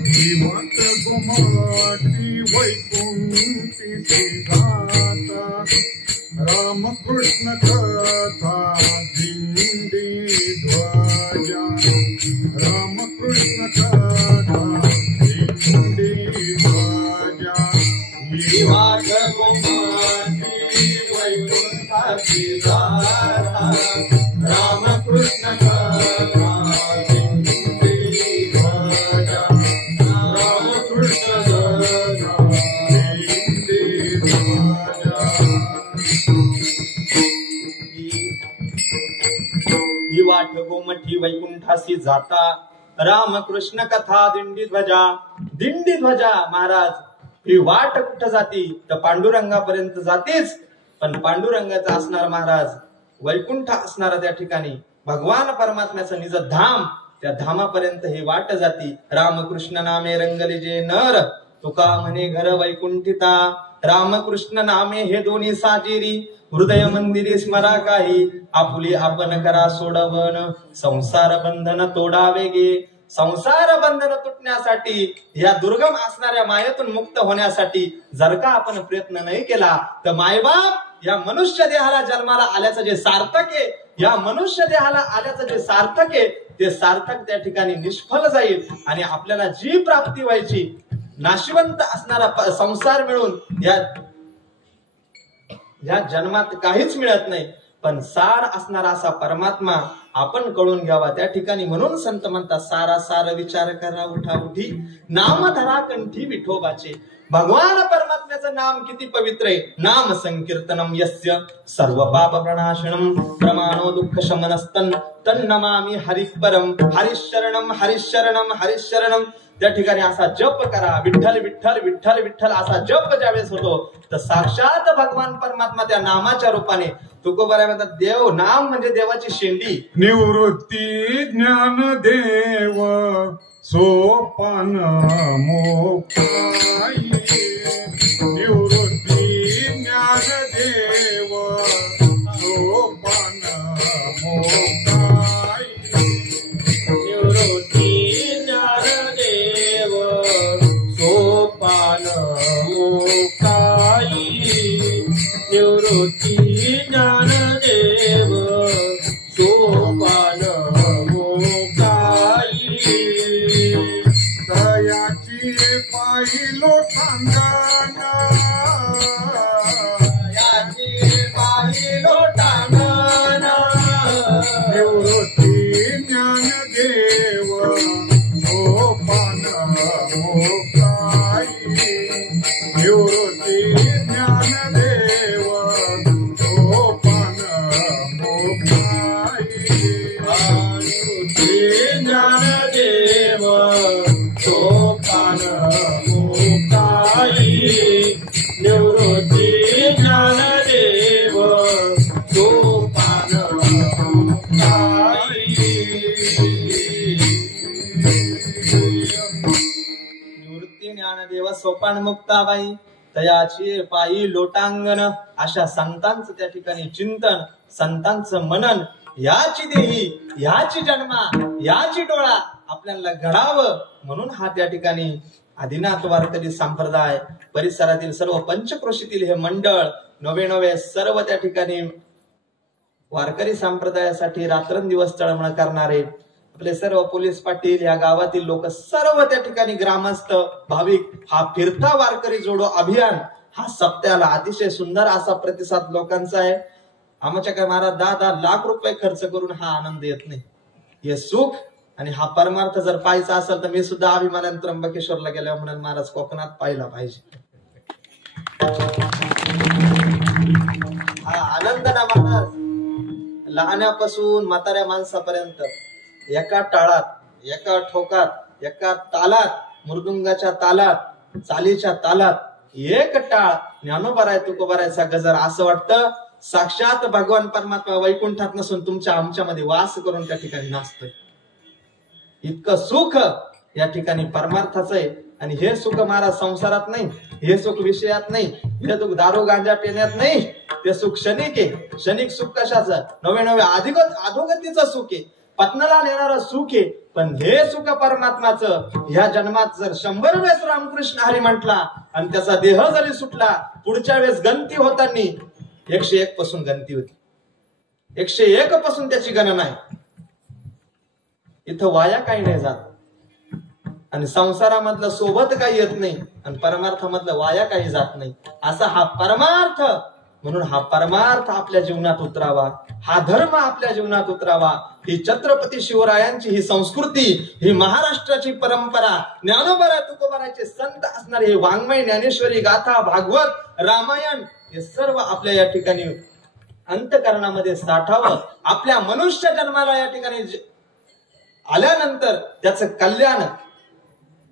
जीवंत गुमाटी वैकुंठी सिद्धाता रामकृष्ण कथा दिंडी ध्वजा रामकृष्ण कथा दिंडी ध्वजा विवाह गोमाती वैकुंठाची गाथा रामकृष्ण कथा दिंडी ध्वजा रामकृष्ण कथा दिंडी ध्वजा ही वाट गोमठी वैकुंठासी जाता रामकृष्ण कथा दिंडी ध्वजा महाराज ही वाट कुठं जाती तर पांडुरंगापर्यंत जातेच पण पांडुरंगाचा असणार महाराज वैकुंठ असणार त्या ठिकाणी भगवान परमात्म्याचं निज धाम त्या धामापर्यंत ही वाट जाती रामकृष्ण नामे रंगले जे नर तुका म्हणे घर वैकुंठिता रामकृष्ण नामे हे दोन्ही साजिरी हृदय मंदिरी स्मरा काही आपुली आपण करा सोडवन संसार बंधन तोडावे गे संसार बंधन तुटण्यासाठी या दुर्गम असणाऱ्या मायेतून मुक्त होण्यासाठी जर का आपण प्रयत्न नाही केला तर मायबाप या मनुष्य देहाला जन्माला आल्याचं जे सार्थक आहे या मनुष्य देहाला आल्याचं जे सार्थक आहे ते सार्थक त्या ठिकाणी निष्फल जाईल आणि आपल्याला जी प्राप्ती व्हायची नाशिवंत असणारा संसार मिळून या जन्मात काहीच मिळत नाही पण सार असणारा असा परमात्मा आपण कळून घ्यावा त्या ठिकाणी म्हणून संत म्हणतात सारा सार विचार करा उठा उठी नाम धरा कंठी विठोबाचे भगवान परमात्म्याचं नाम किती पवित्र आहे नाम संकीर्तनम यस्य सर्व पाप प्रणाशनम प्रमाणो दुःख शमनस्तन तन्नमामि हरिपरम हरिशरणम हरिशरणम हरिशरणम त्या ठिकाणी असा जप करा विठ्ठल विठ्ठल विठ्ठल विठ्ठल असा जप ज्यावेळेस होतो तर साक्षात भगवान परमात्मा त्या नामाच्या रूपाने तुकोबाराय म्हणतात देव नाम म्हणजे देवाची शेंडी निवृत्ती ज्ञान देव सोपान मोक्षाई निवृत्ती ज्ञान देव सोपान मोक्षाई निवृत्ती ज्ञानदेव सोपान मोक्षाई निवृत्ती ज्ञानदेव सोपान मोक्षाई दयाची पाहिलो सांगना याची पाहिलो टांगना निवृत्ती ज्ञान देव सोपान मोक्षाई निवृत्ती ज्ञान देव सोपान मोक्षाई ज्ञानदेव सोपान मोक्षाई निवृत्ती ज्ञानदेव सोपान मोक्षाई निवृत्ती ज्ञानदेव सोपान मुक्ताबाई तयाची पायी लोटांगण अशा संतांचं त्या ठिकाणी चिंतन संतांचं मनन याची देही याची जन्मा याची डोळा आपल्याला घडावं म्हणून हा त्या ठिकाणी आदिनाथ वारकरी संप्रदाय परिसरातील सर्व पंचक्रोशीतील हे मंडळ नवे सर्व त्या ठिकाणी वारकरी संप्रदायासाठी रात्रंदिवस तळमळ करणारे आपले सर्व पोलीस पाटील या गावातील लोक सर्व त्या ठिकाणी ग्रामस्थ भाविक हा फिरता वारकरी जोडो अभियान हा सप्त्याला अतिशय सुंदर असा प्रतिसाद लोकांचा आहे आमच्या काय महाराज 10 लाख रुपये खर्च करून हा आनंद येत नाही हे सुख आणि हा परमार्थ जर पाहायचा असेल तर मी सुद्धा अभिमानाने त्र्यंबकेश्वरला गेल्यावर म्हणून महाराज कोकणात पाहिला पाहिजे हा आनंद ना महाराज लहानापासून म्हाताऱ्या माणसापर्यंत एका टाळात एका ठोकात एका तालात मृदुंगाच्या तालात चालीच्या तालात एक टाळ ज्ञानोबाराय तुकोबारायचा गजर असं वाटतं साक्षात भगवान परमात्मा वैकुंठात नसून तुमच्या आमच्यामध्ये वास करून त्या ठिकाणी नाचतोय इतकं सुख या ठिकाणी परमार्थाचं आहे आणि हे सुख महाराज संसारात नाही हे सुख विषयात नाही हे सुख दारू गांजा पिण्यात नाही ते सुख क्षणिक आहे क्षणिक सुख कशाचं नवे अधोगतीचं सुख आहे पत्नाला नेणारं सुख आहे पण हे सुख परमात्माचं ह्या जन्मात जर 100 वेळेस रामकृष्ण हरी म्हटला आणि त्याचा देह जरी सुटला पुढच्या वेळेस गंती होताना 101 पासून गणती होती. 101 पासून त्याची गणना आहे. इथं वाया काही नाही जात आणि संसारामधलं सोबत काही येत नाही आणि परमार्थामधलं वाया काही जात नाही. असा हा परमार्थ, म्हणून हा परमार्थ आपल्या जीवनात उतरावा, हा धर्म आपल्या जीवनात उतरावा. ही छत्रपती शिवरायांची ही संस्कृती, ही महाराष्ट्राची परंपरा, ज्ञानोबा तुकोबाराचे संत असणारे हे वाङ्मय, ज्ञानेश्वरी, गाथा, भागवत, रामायण हे सर्व आपल्या या ठिकाणी अंतःकरणामध्ये साठावं. आपल्या मनुष्य जन्माला या ठिकाणी आल्यानंतर त्याचं कल्याण,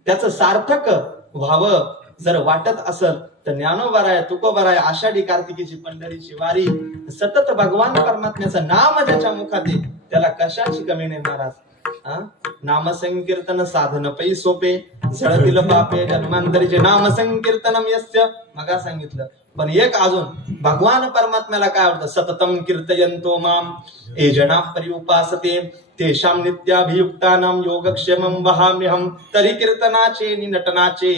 त्याचं सार्थक व्हावं जर वाटत असेल तर ज्ञानोबाराय, तुकोबाराय, आषाढी कार्तिकीची पंढरीची वारी, सतत भगवान परमात्म्याचं नाम ज्याच्या मुखात आहे त्याला कशाची कमी नाही महाराज. नाम संकीर्तन साधन पै सोपे, झळतील पापे जन्मांतरीचे नाम संकीर्तनम यस्य. मगा सांगितलं. पण एक अजून भगवान परमात्म्याला काय आवडतं, सततम कीर्तयन्तो माम ये जना पर्युपासते तेषां नित्याभियुक्तानां योगक्षेमं वहाम्यहं. तरी कीर्तनाचे नि नटनाचे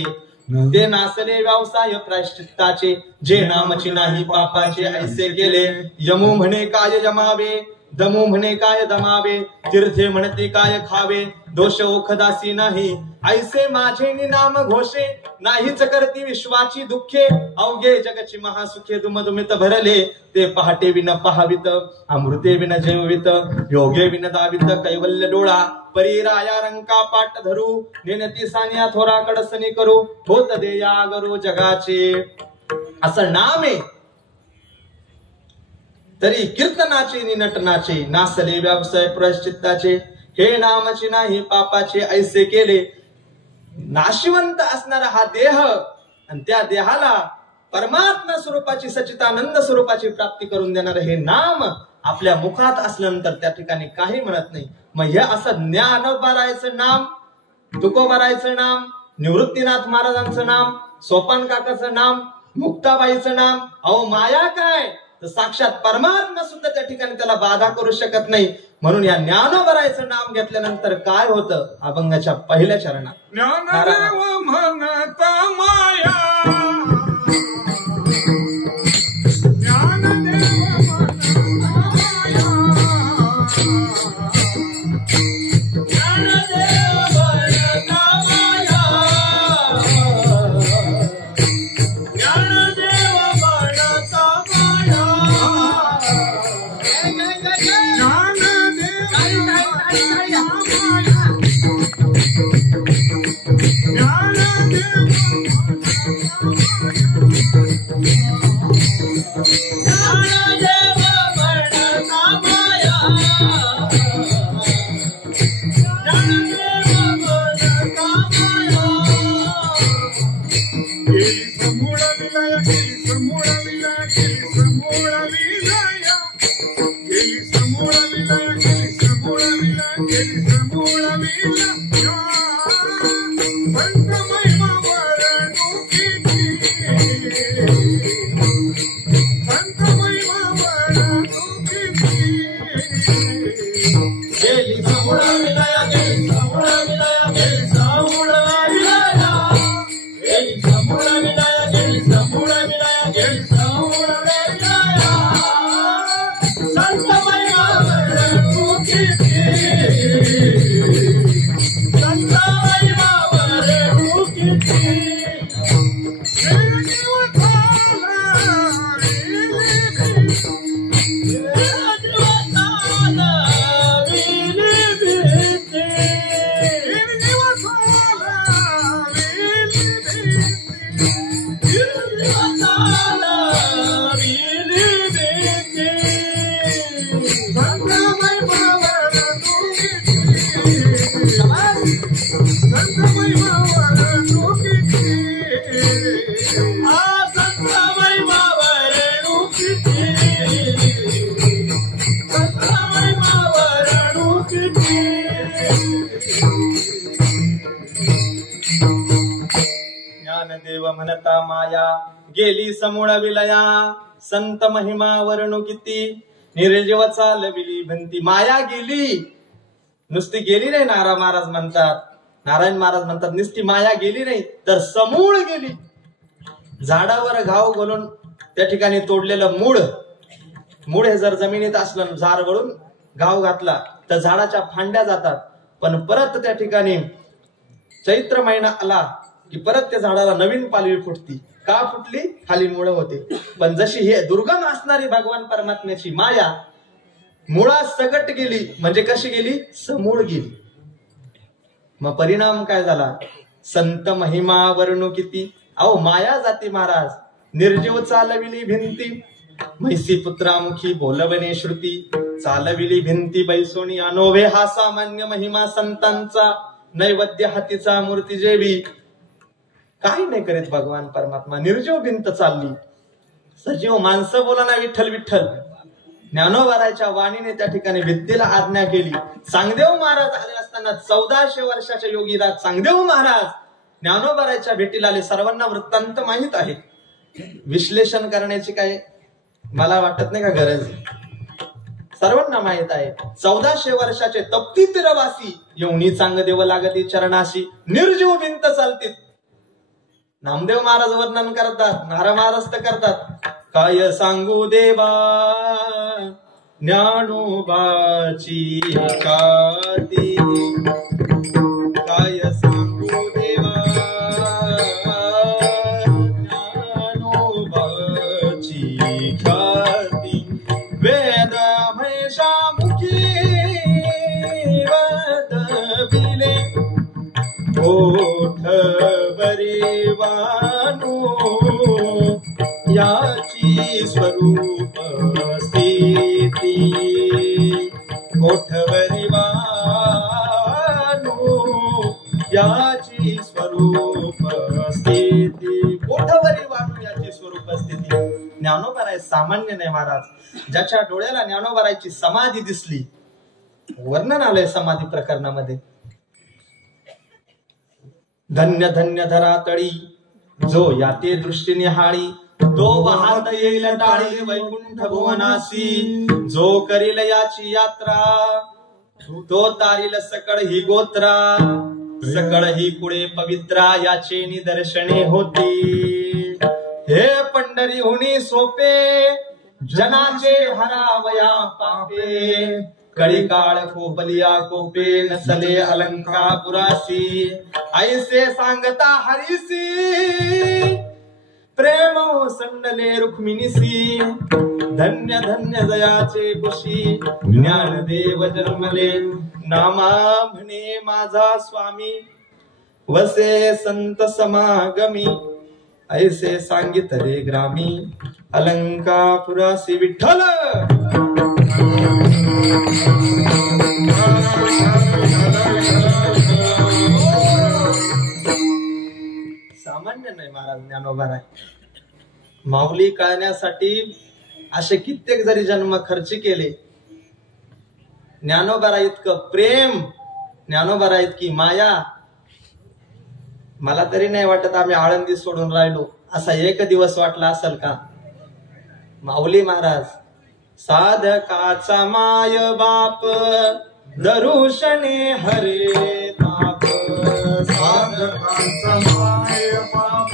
ते नासले व्यवसाय प्रायश्चित्ताचे, जे नामची नाही पापाचे ऐसे गेले. यमू म्हणे काय यमावे, दमू म्हणे काय दमावे, तीर्थे म्हणते काय खावे, दोष ओखदासी नाही ऐसे माझे नाम घोषे. नाहीच करती विश्वाची दुःखे, अवघे जगची महासुखे दुमदुमित भरले. ते पहाटे विन पहावित, अमृते विन जेवित, योगे विन दावित, कैवल्य डोळा परीराया रंका पाट धरू, नेनती सानिया थोरा कडसनी करू, होत दे या गरू जगाचे. असं नाम आहे. तरी कीर्तनाचे नि नटनाचे, नासले व्यवसाय प्रायश्चित्ताचे, हे नामची नाही पापाचे ऐसे केले. नाशिवंत असणारा हा देह आणि त्या देहाला परमात्मा स्वरूपाची, सच्चिदानंद स्वरूपाची प्राप्ती करून देणार हे नाम आपल्या मुखात असल्यानंतर त्या ठिकाणी काही म्हणत नाही. मग हे असं ज्ञानोबारायचं नाम, तुकोबारायचं नाम, निवृत्तीनाथ महाराजांचं नाम, सोपान काकाचं नाम, मुक्ताबाईचं नाम. अहो माया काय तर साक्षात परमात्मा सुद्धा त्या ठिकाणी त्याला बाधा करू शकत नाही. म्हणून या ज्ञानोबारायचं नाम घेतल्यानंतर काय होतं, अभंगाच्या पहिल्या चरणात ज्ञानदेव म्हणता माया, ज्ञानदेव म्हणता माया, गेली समूळ विलया, संत महिमा वर्णू किती, निर्जीव चालविली भंती. माया गेली, नुसती गेली नाही. नारायण महाराज म्हणतात नुसती माया गेली नाही तर समूळ गेली. झाडावर घाव घालून त्या ठिकाणी तोडलेलं मूळ मूळ हे जर जमिनीत असलं, झाड वळून गाव घातला तर झाडाच्या फांद्या जातात, पण परत त्या ठिकाणी चैत्र महिना आला की परत त्या झाडाला नवीन पालवी फुटती. का फुटली? खाली मुळं होते. पण जशी हे दुर्गम असणारी भगवान परमात्म्याची माया मुळा सगट गेली, म्हणजे कशी गेली? समूळ गेली. मग परिणाम काय झाला? संत महिमा वर्णू किती. अहो माया जाती महाराज, निर्जीव चालविली भिंती, म्हैसी पुत्रामुखी बोलवणे श्रुती, चालविली भिंती बैसोनी अनोभे. हा सामान्य महिमा संतांचा, नैवेद्य हातीचा मूर्ती जेवी. काही नाही करीत भगवान परमात्मा, निर्जीव भिंत चालली. सजीव माणसं बोला ना विठ्ठल विठ्ठल. ज्ञानोबारायच्या वाणीने त्या ठिकाणी विद्येला आज्ञा केली. चांगदेव महाराज आले असताना 1400 वर्षाच्या योगीराज चांगदेव महाराज ज्ञानोबारायच्या भेटीला आले. सर्वांना वृत्तांत माहित आहे, विश्लेषण करण्याची काय मला वाटत नाही का गरज. सर्वांना माहित आहे. 1400 वर्षाचे तप्ती तीरवासी येऊनी चांगदेव लागती चरणाशी, निर्जीव भिंत चालतीत. नामदेव महाराज वर्णन करतात, नारा महाराज करतात, काय सांगू देवा ज्ञानोबाची ख्याती, काय सांगू देवा ज्ञानोबाची ख्याती. वेद म्हैसामुखी वदविले, ओठ बरीवानो याची स्वरूप स्थिती, ओठवरी वानो याची स्वरूप स्थिती. ओठवरी वानो याची स्वरूप स्थिती. ज्ञानोबाराय सामान्य नाही महाराज. ज्याच्या डोळ्याला ज्ञानोबारायची समाधी दिसली, वर्णन आलंय समाधी प्रकरणामध्ये, धन्य धन्य धरातळी जो याते दृष्टी निहाळी, तो वाहत येईल टाळी वैकुंठ भुवनासी. जो करील याची यात्रा, तो तारील सकळ ही गोत्रा, सकळ ही कुळे पवित्रा याचे निदर्शने होती. हे पंढरीहुनी सोपे जनाचे हरावया पापे, कळी काळ कोपलिया कोपे नसले अलंकापुरासी. ऐसे सांगता हरीसी प्रेम संडले रुक्मिणीसी. धन्य धन्य दयाचे कुशी ज्ञानदेव जन्मले, नामा म्हणे माझा स्वामी वसे संत समागमी. ऐसे सांगितले ग्रामी अलंकापुरासी. विठ्ठल सामान्य नाही महाराज ज्ञानोबाराय. माऊली कळण्यासाठी असे कित्येक जरी जन्म खर्च केले, ज्ञानोबाराय इतकं प्रेम, ज्ञानोबाराय इतकी माया, मला तरी नाही वाटत आम्ही आळंदी सोडून राहिलो असा एक दिवस वाटला असेल का. माऊली महाराज साधकाचा माय बाप दरुशने हरे ताप, साधकाचा माय बाप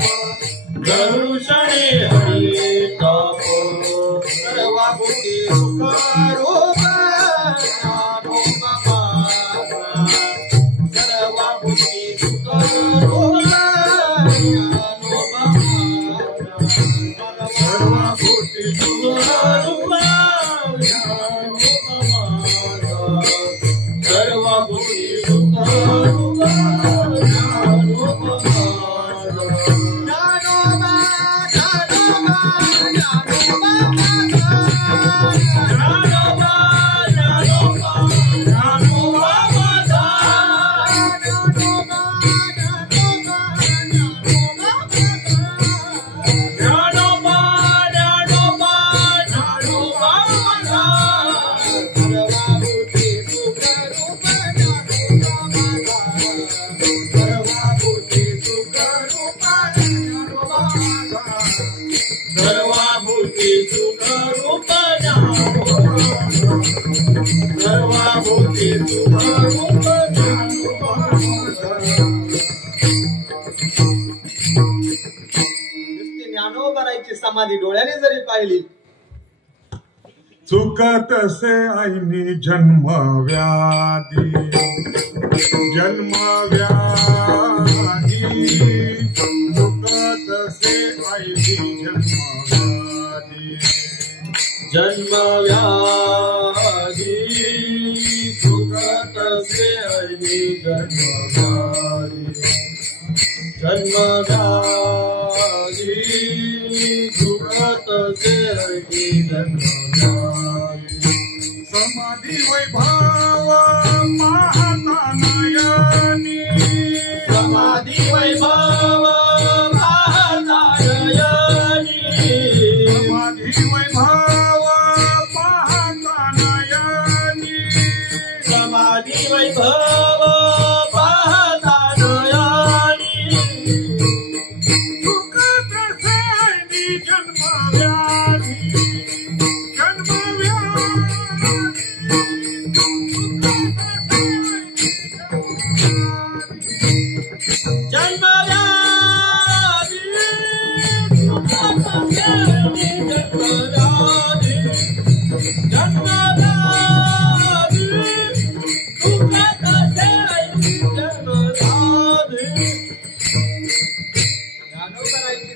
दरुशने हरे ताप. सर्वाभूती सुखरूप ज्ञानोबा माझा, सर्वाभूती सुखरूप ज्ञानोबा माझा, सर्वाभूती सुखरूप ज्ञानोबारायची समाधी डोळ्याने जरी पाहिली चुकत से ऐनी जन्मव्याधी जन्मव्याधी चुकत से ऐनी जन्मव्याधी जन्मव्याधी चुकत से ऐनी जन्मव्याधी जन्मव्याधी चुकत से ऐनी जन्मव्याधी समाधी वैभव पाहता नयनी समाधी वैभव पाहता नयनी समाधी वैभव पाहता नयनी समाधी वैभव पाहता नयनी चुकत से ऐनी जन्मव्याधी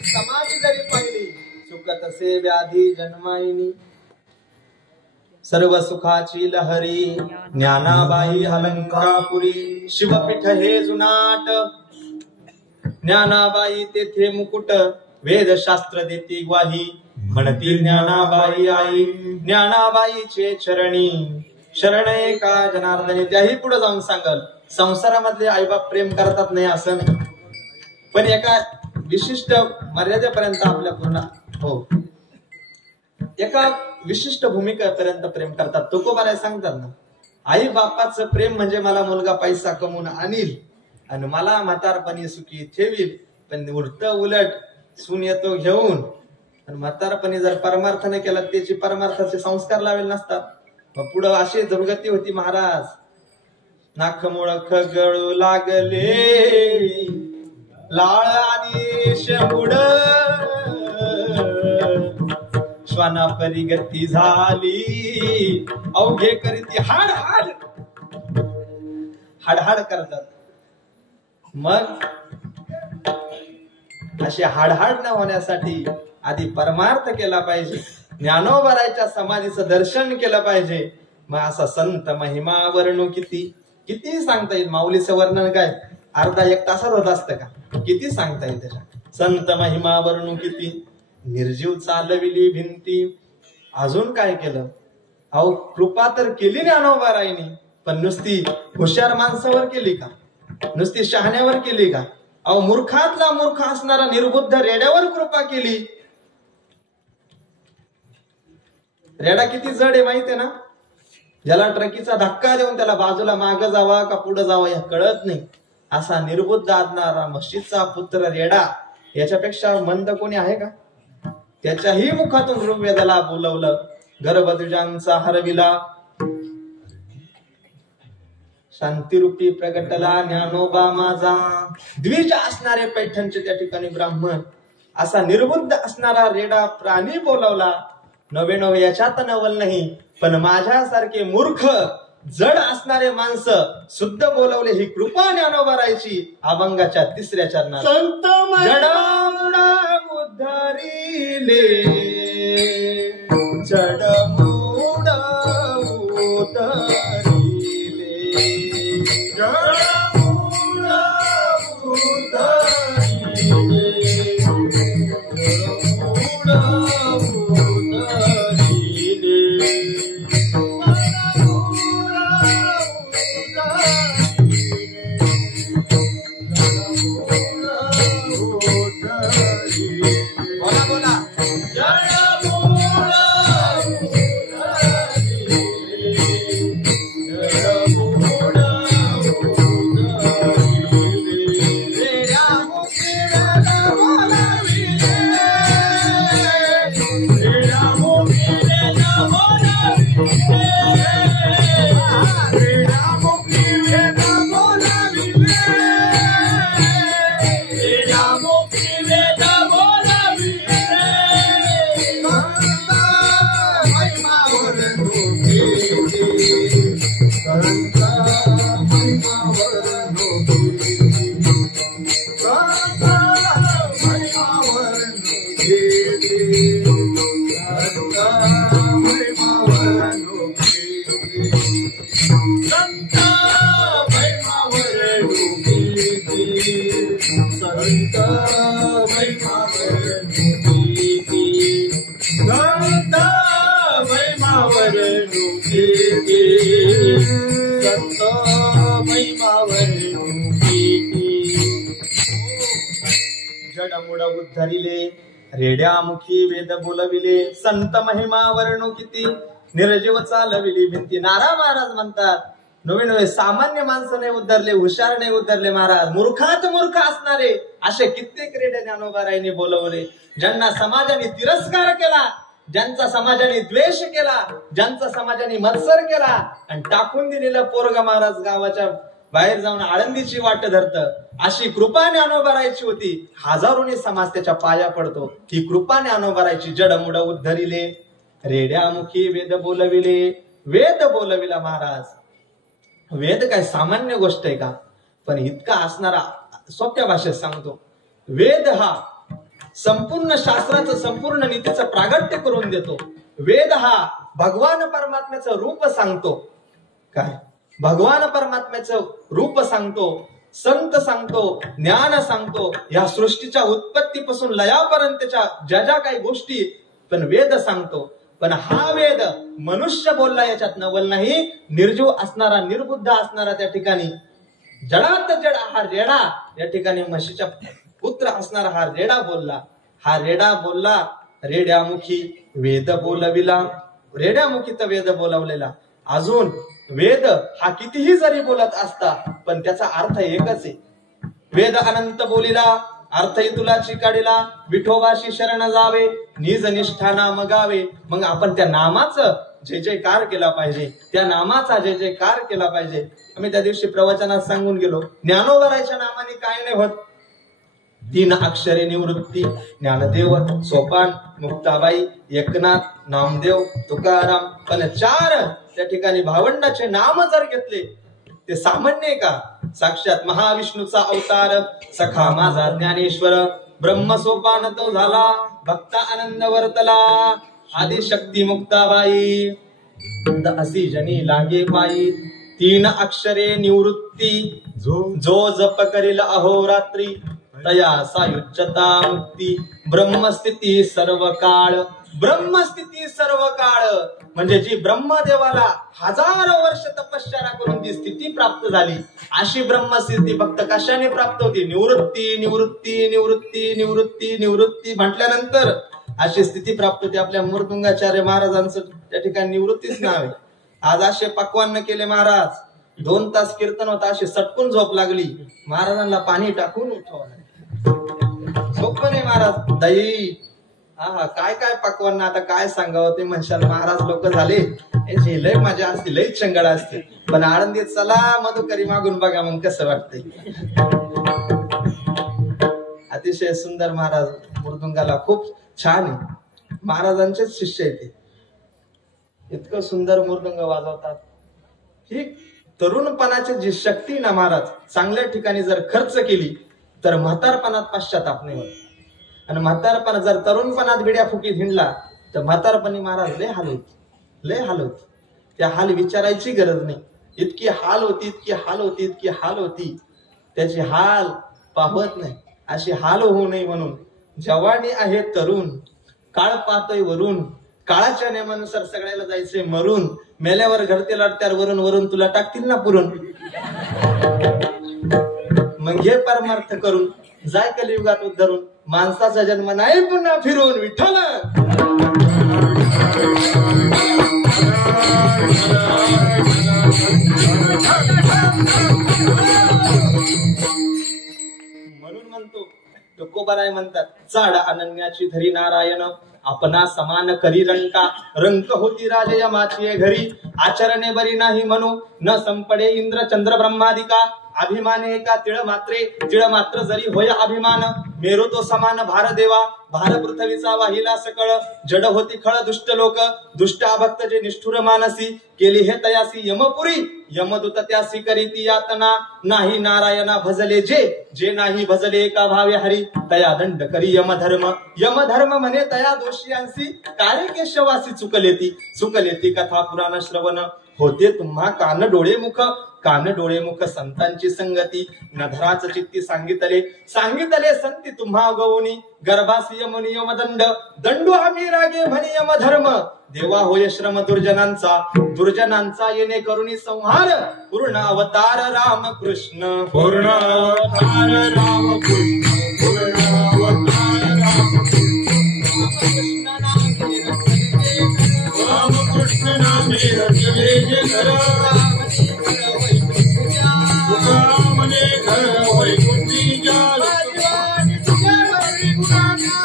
समाधी जरी पाहिली चुकत से व्याधी जन्मायिनी सर्व सुखाची लहरी ज्ञानाबाई अलंकापुरी शिवपीठ हे जुनाट ज्ञानाबाई तेथे मुकुट वेदशास्त्र देती ग्वाही म्हणती ज्ञानाबाई आई ज्ञानाबाईचे चरणी शरण एका जनार्दनी. त्याही पुढे जाऊन सांगल संसारामधले आईबाप प्रेम करतात नाही असं नाही, पण एका विशिष्ट मर्यादेपर्यंत आपल्या पूर्ण हो एका विशिष्ट भूमिकेपर्यंत प्रेम करतात. तुकोबाराय सांगतात ना, आई बापाचं प्रेम म्हणजे मला मुलगा पैसा कमवून आणील आणि मला म्हातारपणी सुखी ठेवील, पण उलट उलट सून येतो घेऊन आणि म्हातारपणी जर परमार्थ नाही केला त्याची परमार्थाचे संस्कार लावेल नसतात. मग पुढं अशी दुर्गती होती महाराज. नाखमुळ खगळू लागले लाळ आणि शेंबुड श्वाना परिगती झाली अवघे करीती हाड हाड हाडहाड करतात. मग असे हाडहाड न होण्यासाठी आधी परमार्थ केला पाहिजे, ज्ञानोबरायच्या समाधीचं दर्शन केलं पाहिजे. मग असा संत महिमा वर्णू किती किती सांगता येईल. माऊलीचं वर्णन काय अर्धा एक तासात होत असतं का, किती सांगता येईल त्याच्या. संत महिमा वर्णू किती, निर्जीव चालविली भिंती. अजून काय केलं अहो, कृपा तर केली ज्ञानोबारायनी, पण नुसती हुशार माणसावर केली का, नुसती शहाण्यावर केली का. अहो, मूर्खातला मूर्ख असणारा निर्बुद्ध रेड्यावर कृपा केली. रेडा किती जड आहे माहितीये ना, ज्याला ट्रकीचा धक्का देऊन त्याला बाजूला माग जावा का पुढे जावा या कळत नाही, असा निर्बुद्ध असणारा म्हशीचा पुत्र रेडा याच्यापेक्षा मंद कोणी आहे का. त्याच्याही मुखातून ऋग्वेदाला बोलवलं, गर्भद्विजांचा हरविला, शांतिरूपी प्रगटला ज्ञानोबा माझा. द्विज असणारे पैठणचे त्या ठिकाणी ब्राह्मण, असा निर्बुद्ध असणारा रेडा प्राणी बोलवला. नवे नवे याच्यात नवल नाही, पण माझ्यासारखे मूर्ख जड असणारे माणसं शुद्ध बोलवले. ही कृपा ज्ञानोबारायची. अभंगाच्या 3ऱ्या चरणात संत जडमुडा उद्धरिले जडमुडा उद्धरिले जडमुडा उद्धरिले जडमुडा बोला बोला जडमुडा संत महिमा वर्णुकीती संत महिमा वर्णुकीती संत महिमा वर्णुकीती जडमुड उद्धरिले रेड्यामुखी वेद बोलविले संत महिमा वर्णुकीती निर्जीव चालविली भिंती. नारा महाराज म्हणतात नवे नवे सामान्य माणसं नाही उद्धरले, हुशार नाही उद्धरले महाराज, मूर्खात मूर्ख असणारे असे कित्येक रेड्या ज्ञानोबारायांनी बोलवले. ज्यांना समाजाने तिरस्कार केला, ज्यांचा समाजाने द्वेष केला, ज्यांचा समाजाने मत्सर केला आणि टाकून दिलेलं पोरग महाराज गावाच्या बाहेर जाऊन आळंदीची वाट धरत. अशी कृपा ज्ञानोबारायची होती. हजारोनी समाज त्याच्या पाया पडतो. ही कृपा ज्ञानोबारायची. जडमुड उद्धरिले रेड्यामुखी वेद बोलविले. वेद बोलविला महाराज. वेद काय सामान्य गोष्ट आहे का? पण इतका असणारा सोप्या भाषेत सांगतो. वेद हा संपूर्ण शास्त्राचं संपूर्ण नीतीचं प्रागट्य करून देतो. वेद हा भगवान परमात्म्याचं रूप सांगतो. काय भगवान परमात्म्याचं रूप सांगतो, संत सांगतो, ज्ञान सांगतो. या सृष्टीच्या उत्पत्तीपासून लयापर्यंतच्या ज्या ज्या काही गोष्टी पण वेद सांगतो. पण हा वेद मनुष्य बोलला याच्यात नवल नाही. निर्जीव असणारा, निर्बुद्ध असणारा त्या ठिकाणी जडात जड हा रेडा, या ठिकाणी म्हशीचा पुत्र असणारा हा रेडा बोलला. हा रेडा बोलला. रेड्यामुखी वेद बोलविला. रेड्यामुखी तर वेद बोलवलेला. अजून वेद हा कितीही जरी बोलत असता पण त्याचा अर्थ एकच आहे. वेद अनंत बोलिला अर्थही तुला चिकाडीला. विठोबाशी शरण जावे निज निष्ठा नाम गावे. मग आपण त्या नामाचं जय जयकार केला पाहिजे. त्या नामाचा जय जयकार केला पाहिजे. आम्ही त्या दिवशी प्रवचनात सांगून गेलो. ज्ञानोबारायच्या नामाने काय नाही होत. 3 अक्षरे निवृत्ती, ज्ञानदेव, सोपान, मुक्ताबाई, एकनाथ, नामदेव, तुकाराम. पण 4 त्या ठिकाणी भावंडाचे नाम जर घेतले ते सामान्य आहे का? साक्षात महाविष्णूचा अवतार सखा माझा ज्ञानेश्वर. ब्रह्म सोपान तो झाला, भक्ता आनंद वर्तला. आदिशक्ती मुक्ताबाई असी जनी लागे पायी. 3 अक्षरे निवृत्ती, जो जप करील अहोरात्री. तया सायुच्यता मुक्ती. ब्रह्मस्थिती सर्व काळ. ब्रह्मस्थिती सर्व काळ म्हणजे जी ब्रह्मदेवाला हजारो वर्ष तपश्चर्या करून जी स्थिती प्राप्त झाली, अशी ब्रह्मस्थिती फक्त कशाने प्राप्त होती? निवृत्ती निवृत्ती निवृत्ती निवृत्ती निवृत्ती म्हटल्यानंतर अशी स्थिती प्राप्त होती. आपल्या मूर्तिंगाचार्य महाराजांचं त्या ठिकाणी निवृत्तीच नाव आहे. आज असे पक्वान्न केले महाराज. 2 तास कीर्तन होता, अशी सटकून झोप लागली. महाराजांना पाणी टाकून उठवलं. झोप नाही महाराज. दही हा काय काय पक्वांना आता काय सांगावं ते म्हणशाल. महाराज लोक झाले याची लय मजा असते, लय चंगड असते. पण आळंदीत चला मधुकरी मागून बघा मग कसं वाटतंय. अतिशय सुंदर महाराज मृदुंगाला खूप छान आहे. महाराजांचेच शिष्य आहे ते. इतकं सुंदर मृदुंग वाजवतात. ही तरुणपणाची जी शक्ती ना महाराज चांगल्या ठिकाणी जर खर्च केली तर म्हातारपणात पश्चाताप नाही होत. आणि म्हातारपणा जर तरुणपणात बिड्या फुकीत हिंडला तर म्हातारपणी महाराज लय हाल होती, लय हाल होती. त्या हाल विचारायची गरज नाही. इतकी हाल होती, इतकी हाल होती, इतकी हाल होती. त्याची हाल पाहत नाही. अशी हाल होऊ नये म्हणून जवानी आहे तरुण, काळ पाहतोय वरून. काळाच्या नियमानुसार सगळ्याला जायचंय मरून. मेल्यावर घडते लाटत्यार वरून वरून तुला टाकतील ना पुरून. मग हे परमार्थ करून जाय कलियुगात उद्धरून. माणसाचा जन्म नाही पुन्हा फिरून विठ्ठल. म्हणून म्हणतो तुकोबाराय म्हणतात चाड अनन्याची धरी नारायण. आपणा समान करी रंका. रंक होती राजयमाची घरी. आचरणे बरी नाही म्हणू न संपडे इंद्र चंद्र ब्रह्मादिका. अभिमाने का तिळ मात्र जरी होय अभिमान. मेरू तो समान भार देवा. भार पृथ्वीचा वाहिला सकळ. जड होती खळ दुष्ट लोक. दुष्ट अभक्त जे निष्ठुर मानसी. केली हे तयासी यमपुरी. यमदूत त्यासी करीती यातना. नाही नारायणा भजले जे नाही भजले का भावे हरी. तया दंड करी यमधर्म. यमधर्म म्हणे तया दोषियांसी. काळे केशवासी चुकलेती कथा पुराण श्रवण. होते तुम्हा कान डोळे मुख संतांची संगती नधराच चित्ती सांगितले संती तुम्हा गवनी गर्भासी यम नियम दंडू आम्ही रागे म्हणे यम धर्म देवा होय श्रम दुर्जनांचा येणे करुणी संहार पूर्ण अवतार राम कृष्ण रामकृष्ण नामे रचले जे घर तुकामने घर वैकुंठीच्या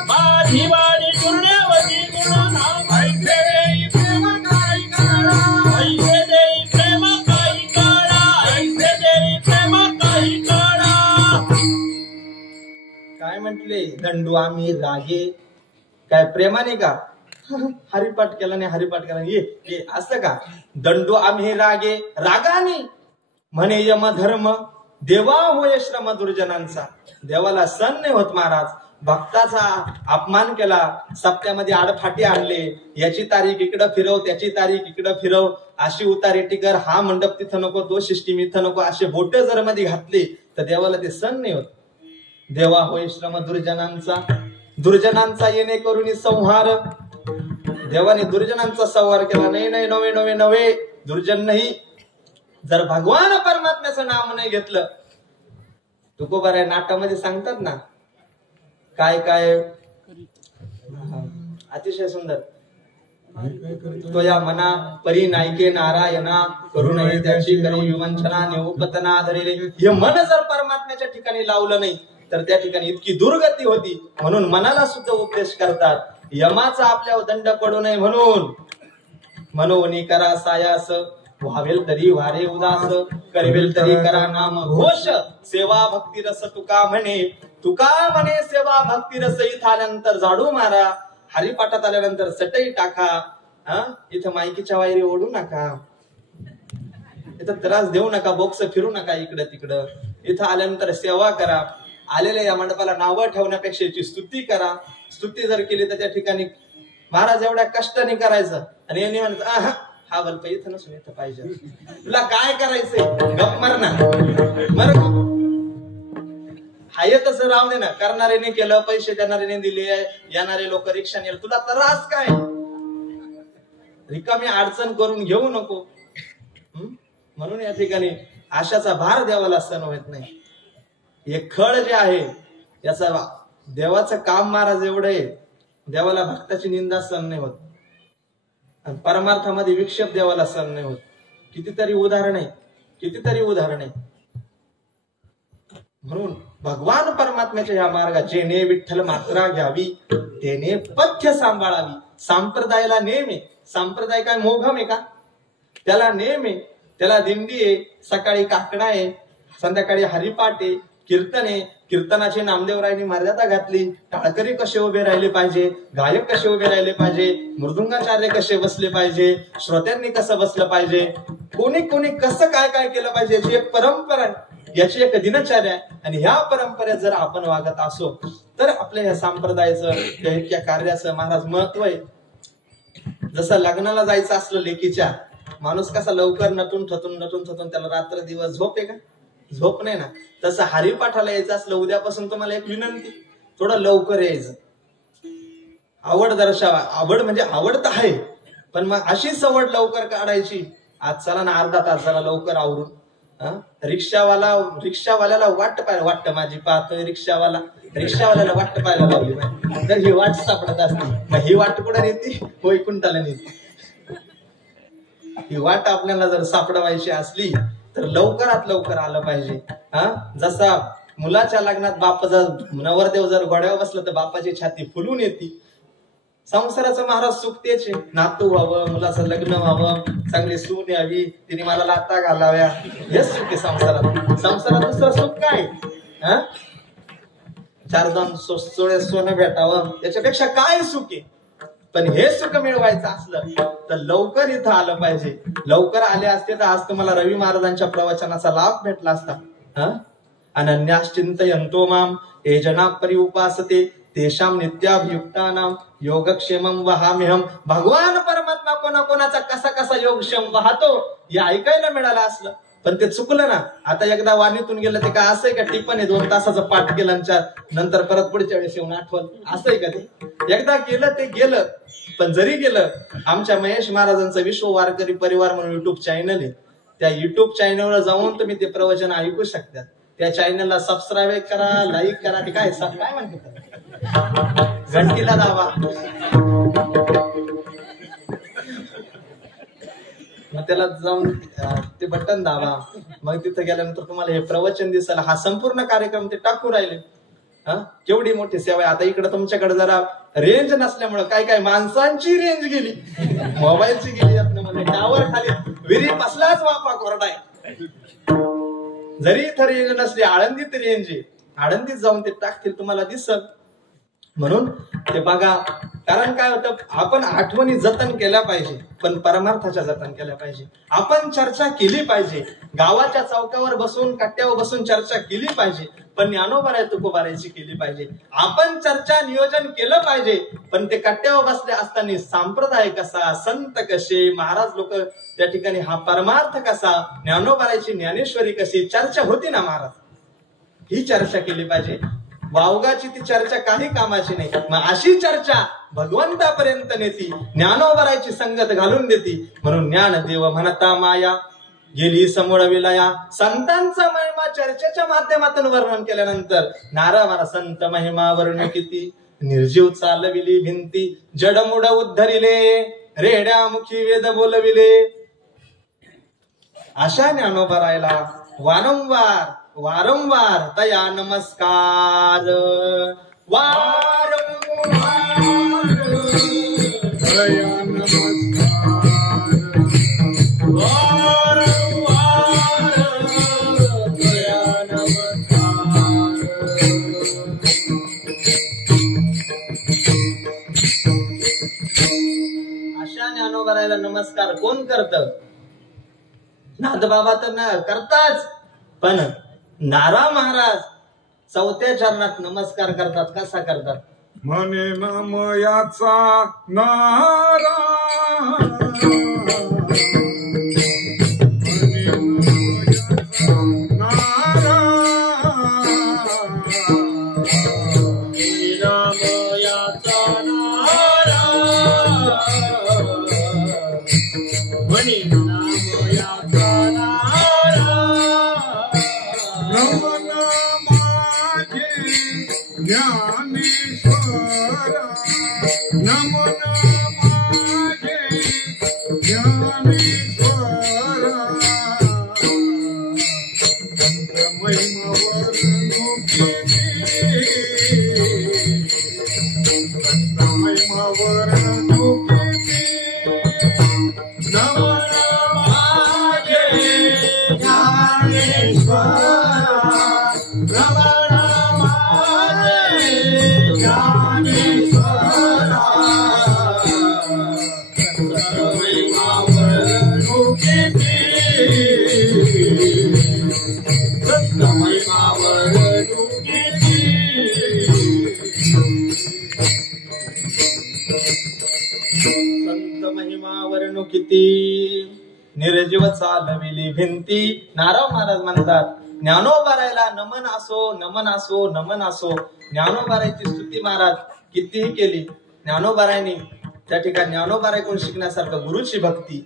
माझी वाणी पुण्यवती गुणनाम ऐसे देई प्रेम काही काळा ऐसे देई प्रेम काही काळा काय म्हटले दंडू आम्ही रागे काय प्रेमाने का हरिपाठ केला नाही हरिपाठ केला ये असं का दंडू आम्ही रागाने म्हणे यम धर्म देवा होय श्रम दुर्जनांचा देवाला सण नाही होत महाराज भक्ताचा अपमान केला सप्त्यामध्ये आडफाटी आणले याची तारीख इकडं फिरव त्याची तारीख इकडं फिरव अशी उतारेटी कर हा मंडप तिथं नको तो सिस्टीम इथं नको असे बोट जर मध्ये घातले तर देवाला ते सण नाही होत देवा होय श्रम दुर्जनांचा येणे करुणी संहार देवाने दुर्जनांचा संहार केला नाही नवे दुर्जन नाही जर भगवान परमात्म्याचं नाम नाही घेतलं तुकोबाराय नाटामध्ये सांगतात ना काय अतिशय सुंदर तो या मना परी नायके नारायणा करू नये त्याची करू विवंचना निवपतना धरिले हे मन जर परमात्म्याच्या ठिकाणी लावलं नाही तर त्या ठिकाणी इतकी दुर्गती होती म्हणून मनाला सुद्धा उपदेश करतात यमाचा आपल्यावर दंड पडू नये म्हणून करा सायास व्हावेल तरी वारे उदास करवेल तरी करा नाम घोष सेवा भक्ती रस तुका म्हणे सेवा भक्ती रस इथं आल्यानंतर झाडू मारा हरिपाठात आल्यानंतर सटई टाका इथं मायकीच्या वायरी ओढू नका इथं त्रास देऊ नका बॉक्स फिरू नका इकडं तिकडं इथं आल्यानंतर सेवा करा आलेल्या या मंडपाला नावं ठेवण्यापेक्षा याची स्तुती करा स्तुती जर केली तर त्या ठिकाणी महाराज एवढ्या कष्टाने करायचं आणि यांनी म्हणत हा बल्ब इथं नसून इथं पाहिजे तुला काय करायचंय गप मर ना मर हाय तसं राहू दे ना करणाऱ्याने केलं पैसे देणाऱ्याने दिले येणारे लोक रिक्षाने तुला त्रास काय रिकामी अडचण करून घेऊ नको म्हणून या ठिकाणी आशाचा भार देवाला सण होत नाही हे खळ जे आहे याचा देवाचं काम महाराज एवढं आहे देवाला भक्ताची निंदा सहन नाही होत आणि परमार्थामध्ये विक्षेप देवाला सहन नाही होत कितीतरी उदाहरण आहे म्हणून भगवान परमात्म्याच्या या मार्गात जेने विठ्ठल मात्रा घ्यावी तेने पथ्य सांभाळावी संप्रदायाला नेम आहे संप्रदाय काय मोघम आहे का त्याला नेम आहे त्याला दिंडी आहे सकाळी काकडा आहे संध्याकाळी हरिपाठ आहे कीर्तनाची नामदेवरायांनी मर्यादा घातली टाळकरी कसे उभे राहिले पाहिजे गायक कसे उभे राहिले पाहिजे मृदुंगाचार्य कसे बसले पाहिजे श्रोत्यांनी कसं बसलं पाहिजे कोणी कसं काय केलं पाहिजे याची एक परंपरा याची एक दिनचर्या आहे आणि ह्या परंपरेत जर आपण वागत असो तर आपल्या ह्या संप्रदायाचं इतक्या कार्याचं महाराज महत्व आहे जसं लग्नाला जायचं असलं लेकीच्या माणूस कसा लवकर नटून थतून त्याला रात्र दिवस झोप आहे का झोप नाही ना तसं हरिपाठाला यायचं असलं उद्यापासून तुम्हाला एक विनंती थोडं लवकर यायचं आवड दर्शावा आवड म्हणजे आवड तर आहे पण मग अशी सवड लवकर काढायची आज चला ना अर्धा तास जरा लवकर आवरून रिक्षावाल्याला वाट माझी पाहतोय रिक्षावाल्याला वाट पाहायला लावली तर ही वाट सापडत असते मग ही वाट कुठे नेते वैकुंठाला नेते ही वाट आपल्याला जर सापडवायची असली तर लवकरात लवकर आलं पाहिजे जसा मुलाच्या लग्नात बाप जर नवरदेव जर घोड्यावर बसलं तर बापाची छाती फुलून येते संसाराचं महाराज सुख तेच नातू व्हावं मुलाचं लग्न व्हावं चांगली सून यावी तिने मला लाता घालाव्या हेच सुख आहे संसारात दुसरं सुख काय 4 सोनं भेटावं त्याच्यापेक्षा काय सुख आहे पण हे सुख मिळवायचं असलं तर लवकर इथं आलं पाहिजे लवकर आले असते तर आज तुम्हाला रवी महाराजांच्या प्रवचनाचा लाभ भेटला असता अनन्याश्चिंतयन्तो माम ये जना परि उपासते तेषाम नित्याभियुक्तानाम योगक्षेमम वहाम्यहम. भगवान परमात्मा कोणाकोणाचा कसा कसा योगक्षेम वाहतो हे ऐकायला मिळालं असलं, पण ते चुकलं ना. आता एकदा वाणीतून गेलं ते काय असंय का टिप्पण आहे 2 तासाचं पाठ केलं नंतर परत पुढच्या वेळेस येऊन आठवण, असंय का ते? एकदा गेलं ते गेलं. पण जरी गेलं, आमच्या महेश महाराजांचं विश्व वारकरी परिवार म्हणून युट्यूब चॅनल आहे, त्या युट्यूब चॅनलवर जाऊन तुम्ही ते प्रवचन ऐकू शकता. त्या चॅनलला सबस्क्राईब करा, लाईक करा. ते काय म्हणते, घंटीला दाबा. मग त्याला जाऊन ते बटन दाबा. मग तिथं गेल्यानंतर तुम्हाला हे प्रवचन दिसेल. हा संपूर्ण कार्यक्रम ते टाकू राहिले. केवढी मोठी सेवा आहे. आता इकडे तुमच्याकडे जरा रेंज नसल्यामुळे काय काय माणसांची रेंज गेली, मोबाईलची गेली. म्हणजे टावर खाली विहिरी बसलाच वापा कोरडा आहे. जरी इथं रेंज नसली, आळंदीत रेंज आहे, आळंदीत जाऊन ते टाकतील तुम्हाला दिसल. म्हणून ते बघा. कारण काय होतं, आपण आठवणी जतन केल्या पाहिजे, पण परमार्थाच्या जतन केल्या पाहिजे. आपण चर्चा केली पाहिजे, गावाच्या चौकावर बसून कट्ट्यावर बसून चर्चा केली पाहिजे, पण ज्ञानोबाराय तुकोबारायची केली पाहिजे. आपण चर्चा नियोजन केलं पाहिजे, पण ते कट्ट्यावर बसले असताना संप्रदाय कसा, संत कसे, महाराज लोक त्या ठिकाणी, हा परमार्थ कसा, ज्ञानोबारायची ज्ञानेश्वरी कशी, चर्चा होती ना महाराज, ही चर्चा केली पाहिजे. वावगाची ती चर्चा काही कामाची नाही. मग अशी चर्चा भगवंतापर्यंत नेती, ज्ञानोबारायची संगत घालून देती. म्हणून ज्ञानदेव म्हणता माया गेली समोर विलया. संतांचा महिमा चर्चेच्या माध्यमातून वर्णन केल्यानंतर नारा संत महिमा वर्ण किती, निर्जीव चालविली भिंती, जडमुड उद्धरिले, रेड्यामुखी वेद बोलविले. अशा ज्ञानोबारायला वारंवार वारंवार तया नमस्कार. वारंवार तया नमस्कार. वारंवार तया नमस्कार. अशा ज्ञानोबारायला नमस्कार कोण करतं? नाथबाबा तर करताच, पण नारा महाराज 4थ्या चरणात नमस्कार करतात. कसा करतात? म्हणे नामयाचा नारा, निर्जीव चालविली भिंती. नारायण महाराज म्हणतात ज्ञानोबारायला नमन असो, नमन असो, नमन असो. ज्ञानोबारायची स्तुती महाराज कितीही केली. ज्ञानोबारायने त्या ठिकाणी ज्ञानोबारायकडून शिकण्यासारखं गुरुची भक्ती,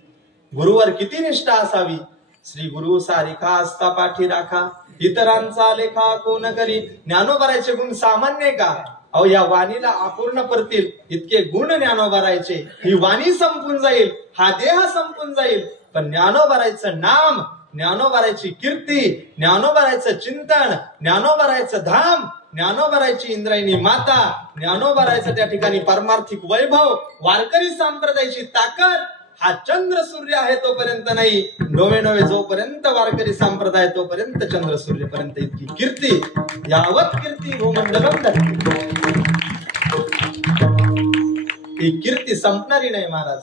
गुरुवर किती निष्ठा असावी. श्री गुरु सारिखा असता पाठी राखा, इतरांचा लेखा कोण करी. ज्ञानोबारायचे गुण सामान्य का? अहो या वाणीला अपूर्ण पडतील इतके गुण ज्ञानोबारायचे. ही वाणी संपून जाईल, हा देह संपून जाईल, पण ज्ञानोबारायचं नाम, ज्ञानोबारायची कीर्ती, ज्ञानोबारायचं चिंतन, ज्ञानोबारायचं धाम, ज्ञानोबारायची इंद्रायणी माता, ज्ञानोबारायचं त्या ठिकाणी परमार्थिक वैभव, वारकरी संप्रदायाची ताकद, हा चंद्र सूर्य आहे तोपर्यंत नाही. नोवे नोवे जोपर्यंत वारकरी संप्रदाय तोपर्यंत चंद्र सूर्यपर्यंत इतकी कीर्ती. यावत कीर्ती भूमंडलम धरती. ही कीर्ती संपणारी नाही महाराज.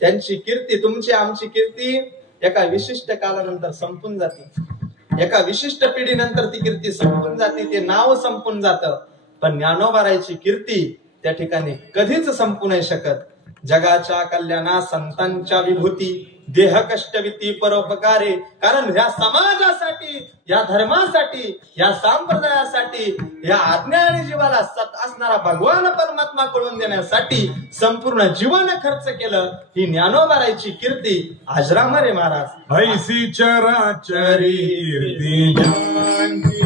त्यांची कीर्ती, तुमची आमची कीर्ती एका विशिष्ट कालानंतर संपून जाते. एका विशिष्ट पिढीनंतर ती कीर्ती संपून जाते, ते नाव संपून जातं. पण ज्ञानोबारायची कीर्ती त्या ठिकाणी कधीच संपू नाही शकत. जगाच्या कल्याणा संतांच्या विभूती, देह कष्टविती परोपकारे. कारण ह्या समाजासाठी, या धर्मासाठी, या संप्रदायासाठी, या आज्ञा आणि जीवाला सत असणारा भगवान परमात्मा कळून देण्यासाठी संपूर्ण जीवन खर्च केलं. ही ज्ञानोबारायची कीर्ती अजरामर आहे महाराज. ऐसी चराचरी कीर्ती ज्ञानची,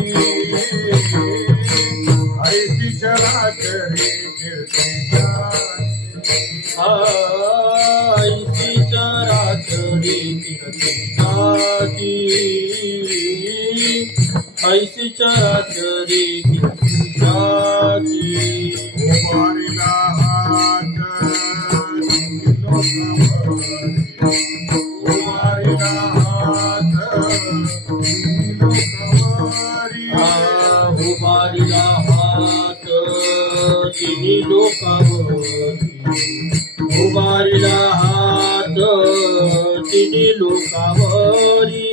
ऐसी चराचरी कीर्ती ज्ञानची, ऐसी चराचरी कीर्ती, ऐसी चराचरी कीर्ती. उभारिला हात लोकांवरी, उभारिला हात लोकांवरी, उभारिला हात तिन्ही लोकांवरी, उभारिला हात तिन्ही लोकांवरी.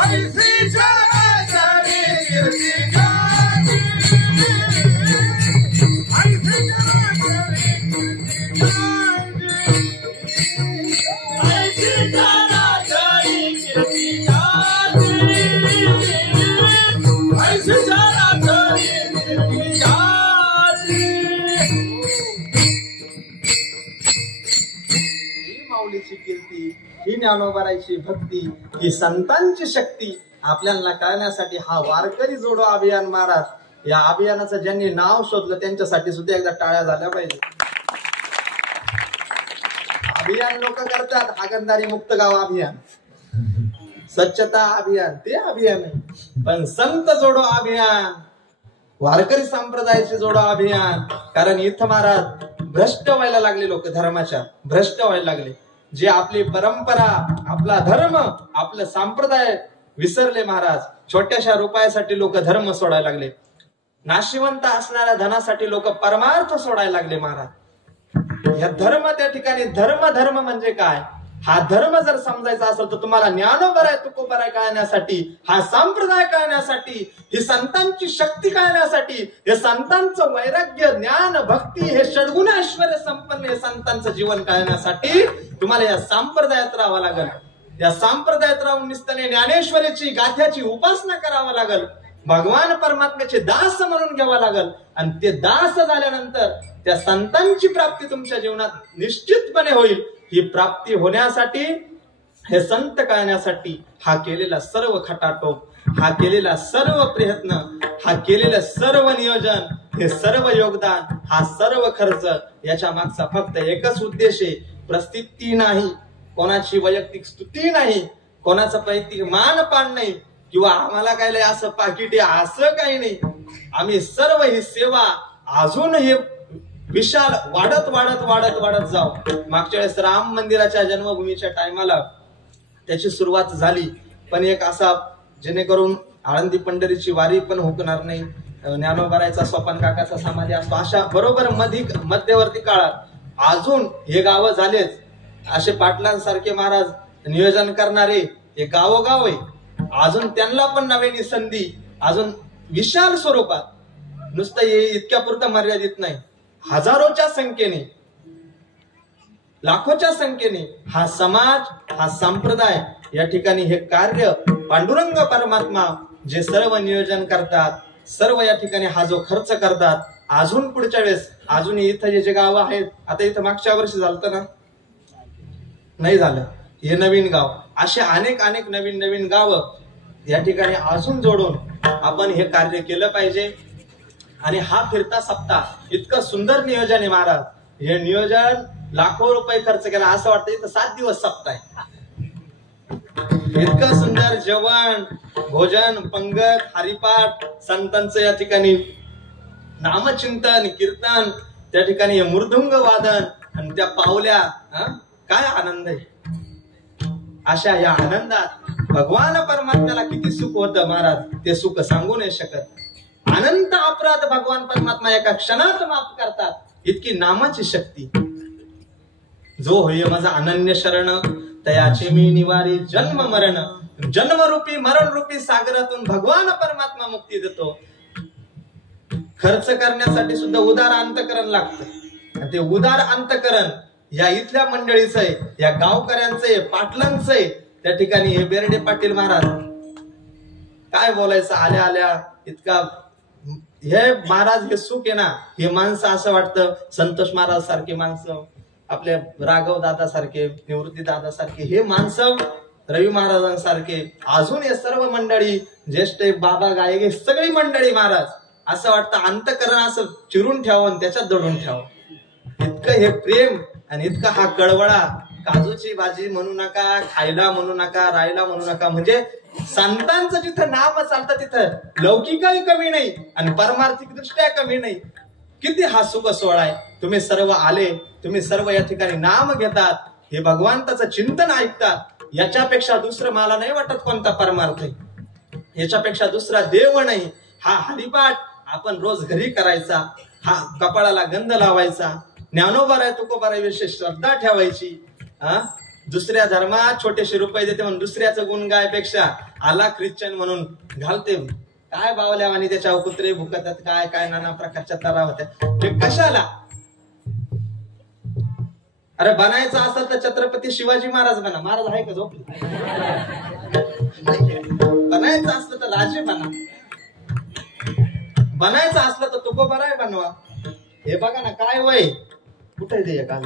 ऐसी चराचरी कीर्ती ज्ञानची, ऐसी चराचरी कीर्ती ज्ञानची, ऐसी चराचरी कीर्ती ज्ञानची, ऐसी चराचरी कीर्ती ज्ञानची. ही माऊलीची कीर्ती, ही ज्ञानोबारायची भक्ती, ही संतांची शक्ती आपल्याला कळण्यासाठी हा वारकरी जोडो अभियान महाराज. या अभियानाचं ज्यांनी नाव शोधलं त्यांच्यासाठी सुद्धा एकदा टाळ्या झाल्या पाहिजे. अभियान लोक करतात, हागणदारी मुक्त गाव अभियान, स्वच्छता अभियान, ते अभियान आहे. पण संत जोडो अभियान, वारकरी संप्रदायाचे जोडो अभियान. कारण इथं महाराज भ्रष्ट व्हायला लागले लोक, धर्माच्या भ्रष्ट व्हायला लागले. जे आपली परंपरा, आपला धर्म, आपलं संप्रदाय विसरले महाराज. छोट्याशा रुपयासाठी लोक धर्म सोडायला लागले. नाशिवंत असणाऱ्या धनासाठी लोक परमार्थ सोडायला लागले महाराज. या धर्म त्या ठिकाणी धर्म म्हणजे काय, हा धर्म जर समजायचा असेल तर तुम्हाला ज्ञानोबाराय तुकोबाराय कळण्यासाठी, हा संप्रदाय कळण्यासाठी, ही संतांची शक्ती कळण्यासाठी, हे संतांचं वैराग्य, ज्ञान, भक्ती, हे षड्गुण ऐश्वर्य संपन्न हे संतांचं जीवन कळण्यासाठी तुम्हाला या संप्रदायात राहावं लागेल. या संप्रदायात राहून निस्ताने ज्ञानेश्वरीची गाथ्याची उपासना करावं लागेल. भगवान परमात्म्याचे दास म्हणून घ्यावं लागेल. आणि ते दास झाल्यानंतर त्या संतांची प्राप्ती तुमच्या जीवनात निश्चितपणे होईल. ही प्राप्ती होण्यासाठी, हे संत कळण्यासाठी हा केलेला सर्व खटाटोप, हा केलेला सर्व प्रयत्न, हा केलेलं सर्व नियोजन, हे सर्व योगदान, हा सर्व खर्च, याच्या मागचा फक्त एकच उद्देश आहे. प्रसिद्धी नाही, कोणाची वैयक्तिक स्तुती नाही, कोणाचं वैयक्तिक मानपान नाही, किंवा आम्हाला काय लय असं पाकिट आहे असं काही नाही. आम्ही सर्व ही सेवा अजून हे विशाल वाढत वाढत वाढत वाढत जाऊ. मागच्या वेळेस राम मंदिराच्या जन्मभूमीच्या टायमाला त्याची सुरुवात झाली, पण एक असा जेणेकरून आळंदी पंढरीची वारी पण हुकणार नाही, ज्ञानोबारायचा सोपान काकाचा समाधी असतो, अशा बरोबर मध्यवर्ती काळात अजून हे गावं झालेच. असे पाटलांसारखे महाराज नियोजन करणारे हे गावोगाव आहे. अजून त्यांना पण नव्याने संधी, अजून विशाल स्वरूपात, नुसतं हे इतक्या पुरतं मर्यादित नाही, हजारोच्या संख्येने, लाखोच्या संख्येने हा समाज, हा संप्रदाय, या ठिकाणी हे कार्य पांडुरंग परमात्मा जे सर्व नियोजन करतात, सर्व या ठिकाणी हा जो खर्च करतात. अजून पुढच्या वेळेस अजून इथं जे गाव आहेत, आता इथं मागच्या वर्षी झालं ना, नाही झालं, हे नवीन गाव, असे अनेक अनेक नवीन नवीन गाव या ठिकाणी अजून जोडून आपण हे कार्य केलं पाहिजे. आणि हा फिरता सप्ताह इतकं सुंदर नियोजन आहे महाराज. हे नियोजन लाखो रुपये खर्च केला, असं वाटतं इथं 7 दिवस सप्ताह आहे. इतकं सुंदर जेवण, भोजन, पंगत, हरिपाठ, संतांचं या ठिकाणी नामचिंतन, कीर्तन, त्या ठिकाणी मृदुंग वादन आणि त्या पावल्या, काय आनंद आहे. अशा या आनंदात भगवान परमात्म्याला किती सुख होतं महाराज, ते सुख सांगू नाही शकत. अनंत अपराध भगवान परमात्मा एका क्षणात माफ करतात, इतकी नामाची शक्ती. जो होय माझा अनन्य शरण, तयाचे मी निवारी जन्म मरण. जन्मरूपी मरणरूपी सागरातून भगवान परमात्मा मुक्ती देतो. खर्च करण्यासाठी सुद्धा उदार अंतकरण लागतं. ते उदार अंतकरण या इथल्या मंडळीचं आहे, या गावकऱ्यांचं आहे, पाटलांचं आहे. त्या ठिकाणी हे बेर्डे पाटील महाराज काय बोलायचं, आल्या आल्या इतका हे महाराज हे सुख आहे ना. हे माणसं असं वाटतं संतोष महाराज सारखे माणसं, आपल्या राघव दादा सारखे, निवृत्ती दादा सारखे हे माणसं, रवी महाराजांसारखे, अजून हे सर्व मंडळी, ज्येष्ठ बाबा गायगे सगळी मंडळी महाराज, असं वाटतं अंतकरण असं चिरून ठेवावं आणि त्याच्यात दडून ठेवावं. इतकं हे प्रेम आणि इतका हा कळवळा. काजूची भाजी म्हणू नका, खायला म्हणू नका, राहायला म्हणू नका. म्हणजे संतांचं जिथं नाम चालतं तिथं लौकिकही कमी नाही आणि परमार्थिक दृष्ट्या कमी नाही. किती हा सुख सोहळा आहे. तुम्ही सर्व आले, तुम्ही सर्व या ठिकाणी नाम घेतात, हे भगवंताचं चिंतन ऐकतात. याच्यापेक्षा दुसरं मला नाही वाटत कोणता परमार्थ आहे, याच्यापेक्षा दुसरा देव नाही. हा हरिपाठ आपण रोज घरी करायचा, हा कपाळाला गंध लावायचा, ज्ञानोबा राय तुकोबा राय विषयी श्रद्धा ठेवायची. दुसऱ्या धर्मात छोटेसे रुपये देते म्हणून दुसऱ्याचं गुण गायपेक्षा आला ख्रिश्चन म्हणून घालते. काय बावल्या आणि त्याच्यावर कुत्रे भुकतात, काय काय नाना प्रकारच्या तरा होत्या. ते कशाला? अरे बनायचं असेल तर छत्रपती शिवाजी महाराज बना. महाराज आहे का झोपले? बनायचं असलं तर राजे बना, बनायचं असलं तर तुकोबा राय बनवा. हे बघा ना काय वय कुठे दे का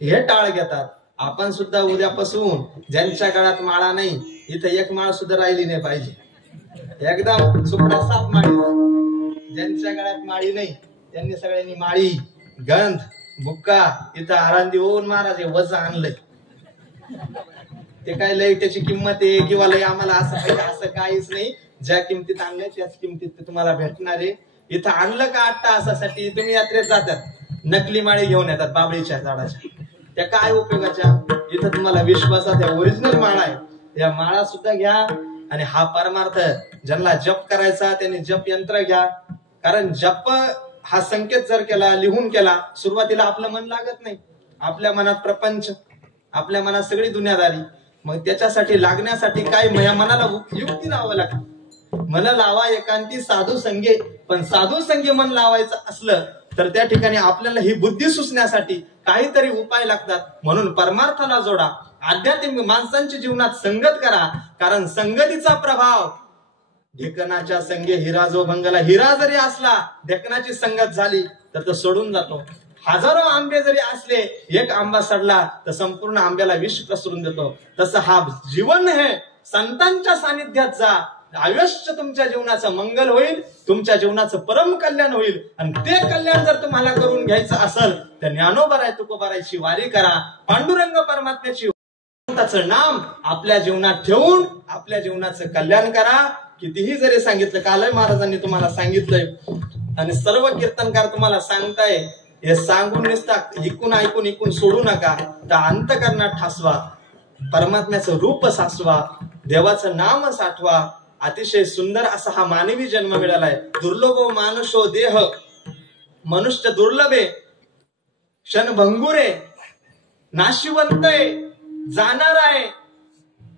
हे टाळ घेतात. आपण सुद्धा उद्यापासून ज्यांच्या गळ्यात माळा नाही, इथं एक माळ सुद्धा राहिली नाही पाहिजे. एकदम सुपडा साप माळी. ज्यांच्या गळ्यात माळी नाही त्यांनी सगळ्यांनी माळी, गंध, बुक्का इथं आरांदी होऊन महाराज हे वज आणलंय. ते काय लय त्याची किंमत आहे किंवा लय आम्हाला असं पाहिजे असं काहीच नाही. ज्या किमतीत आणलंय त्याच किमतीत ते तुम्हाला भेटणार आहे. इथं आणलं का 8 तासासाठी तुम्ही यात्रेत जातात, नकली माळी घेऊन येतात बाबळीच्या झाडाच्या, त्या काय उपयोगाच्या? इथं तुम्हाला विश्वासात ओरिजिनल माळा आहे, या माळा सुद्धा घ्या. आणि हा परमार्थ ज्यांना जप करायचा त्यांनी जप यंत्र घ्या. कारण जप हा संकेत जर केला, लिहून केला, सुरुवातीला आपलं मन लागत नाही. आपल्या मनात प्रपंच, आपल्या मनात सगळी दुनियादारी. मग त्याच्यासाठी लागण्यासाठी काय मनाला युक्ती लावावं लागतं. मन लावा एकांती साधू संगे. पण साधू संगे मन लावायचं असलं तर त्या ठिकाणी आपल्याला ही बुद्धी सुचण्यासाठी काहीतरी उपाय लागतात. म्हणून परमार्थाला जोडा, आध्यात्मिक माणसांच्या जीवनात संगत करा. कारण संगतीचा प्रभाव, ढेकणाच्या संगे हिरा जो भंगला. हिरा जरी असला, ढेकणाची संगत झाली तर तो सोडून जातो. हजारो आंबे जरी असले, एक आंबा सडला तर संपूर्ण आंब्याला विष पसरून देतो. तसं हा जीवन हे संतांच्या सानिध्यात जा. आयुष्य तुमच्या जीवनाचं मंगल होईल, तुमच्या जीवनाचं परम कल्याण होईल. आणि ते कल्याण जर तुम्हाला करून घ्यायचं असेल तर ज्ञानोबा राय तुकोबा रायची वारी करा. पांडुरंग परमात्म्याची नाम आपल्या जीवनात ठेवून आपल्या जीवनाचं कल्याण करा. कितीही जरी सांगितलं, कालय महाराजांनी तुम्हाला सांगितलंय आणि सर्व कीर्तनकार तुम्हाला सांगताय, हे सांगून निसता ऐकून ऐकून ऐकून सोडू नका. तर अंतकरणात ठासवा, परमात्म्याचं रूप साचवा, देवाचं नाम साठवा. अतिशय सुंदर असा हा मानवी जन्म मिळालाय. दुर्लभो मानुषो देह, मनुष्य दुर्लभे, क्षणभंगुरे, नाशिवंत आहे, जाणार आहे,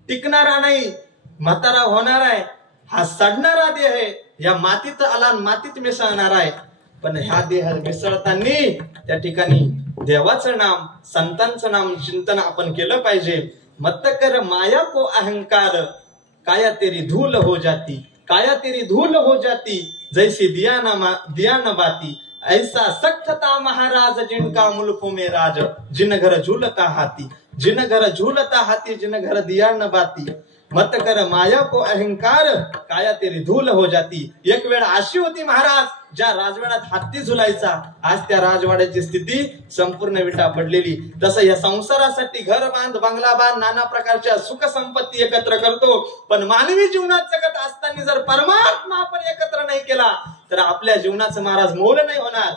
टिकणारा नाही, म्हातारा होणार आहे. हा सडणारा देह आहे, या मातीत आला मातीत मिसळणार आहे. पण ह्या देह मिसळताना त्या ठिकाणी देवाचं नाम, संतांचं नाम चिंतन आपण केलं पाहिजे. मत कर माया को अहंकार, काया तेरी धूल हो जाती, काया तेरी धूल हो जाती, जैसी दिया न बाती. ऐसा सख्त था महाराज जिनका मुल्कों में राज, जिन घर झूलता हाथी, जिन घर झूलता हाथी, जिन घर दिया न बाती. मत कर माया को अहंकार, काया तेरी धूल हो जाती. एक वेळ अशी होती महाराज, ज्या राजवाड्यात हत्ती झुलायचा, आज त्या राजवाड्याची स्थिती संपूर्ण विटा पडलेली. तसं या संसारासाठी घर बांध, बंगला बांध, नाना प्रकारच्या सुख संपत्ती एकत्र करतो. पण मानवी जीवनात जगत असताना जर परमात्मा आपण एकत्र नाही केला तर आपल्या जीवनाचं महाराज मोल नाही होणार.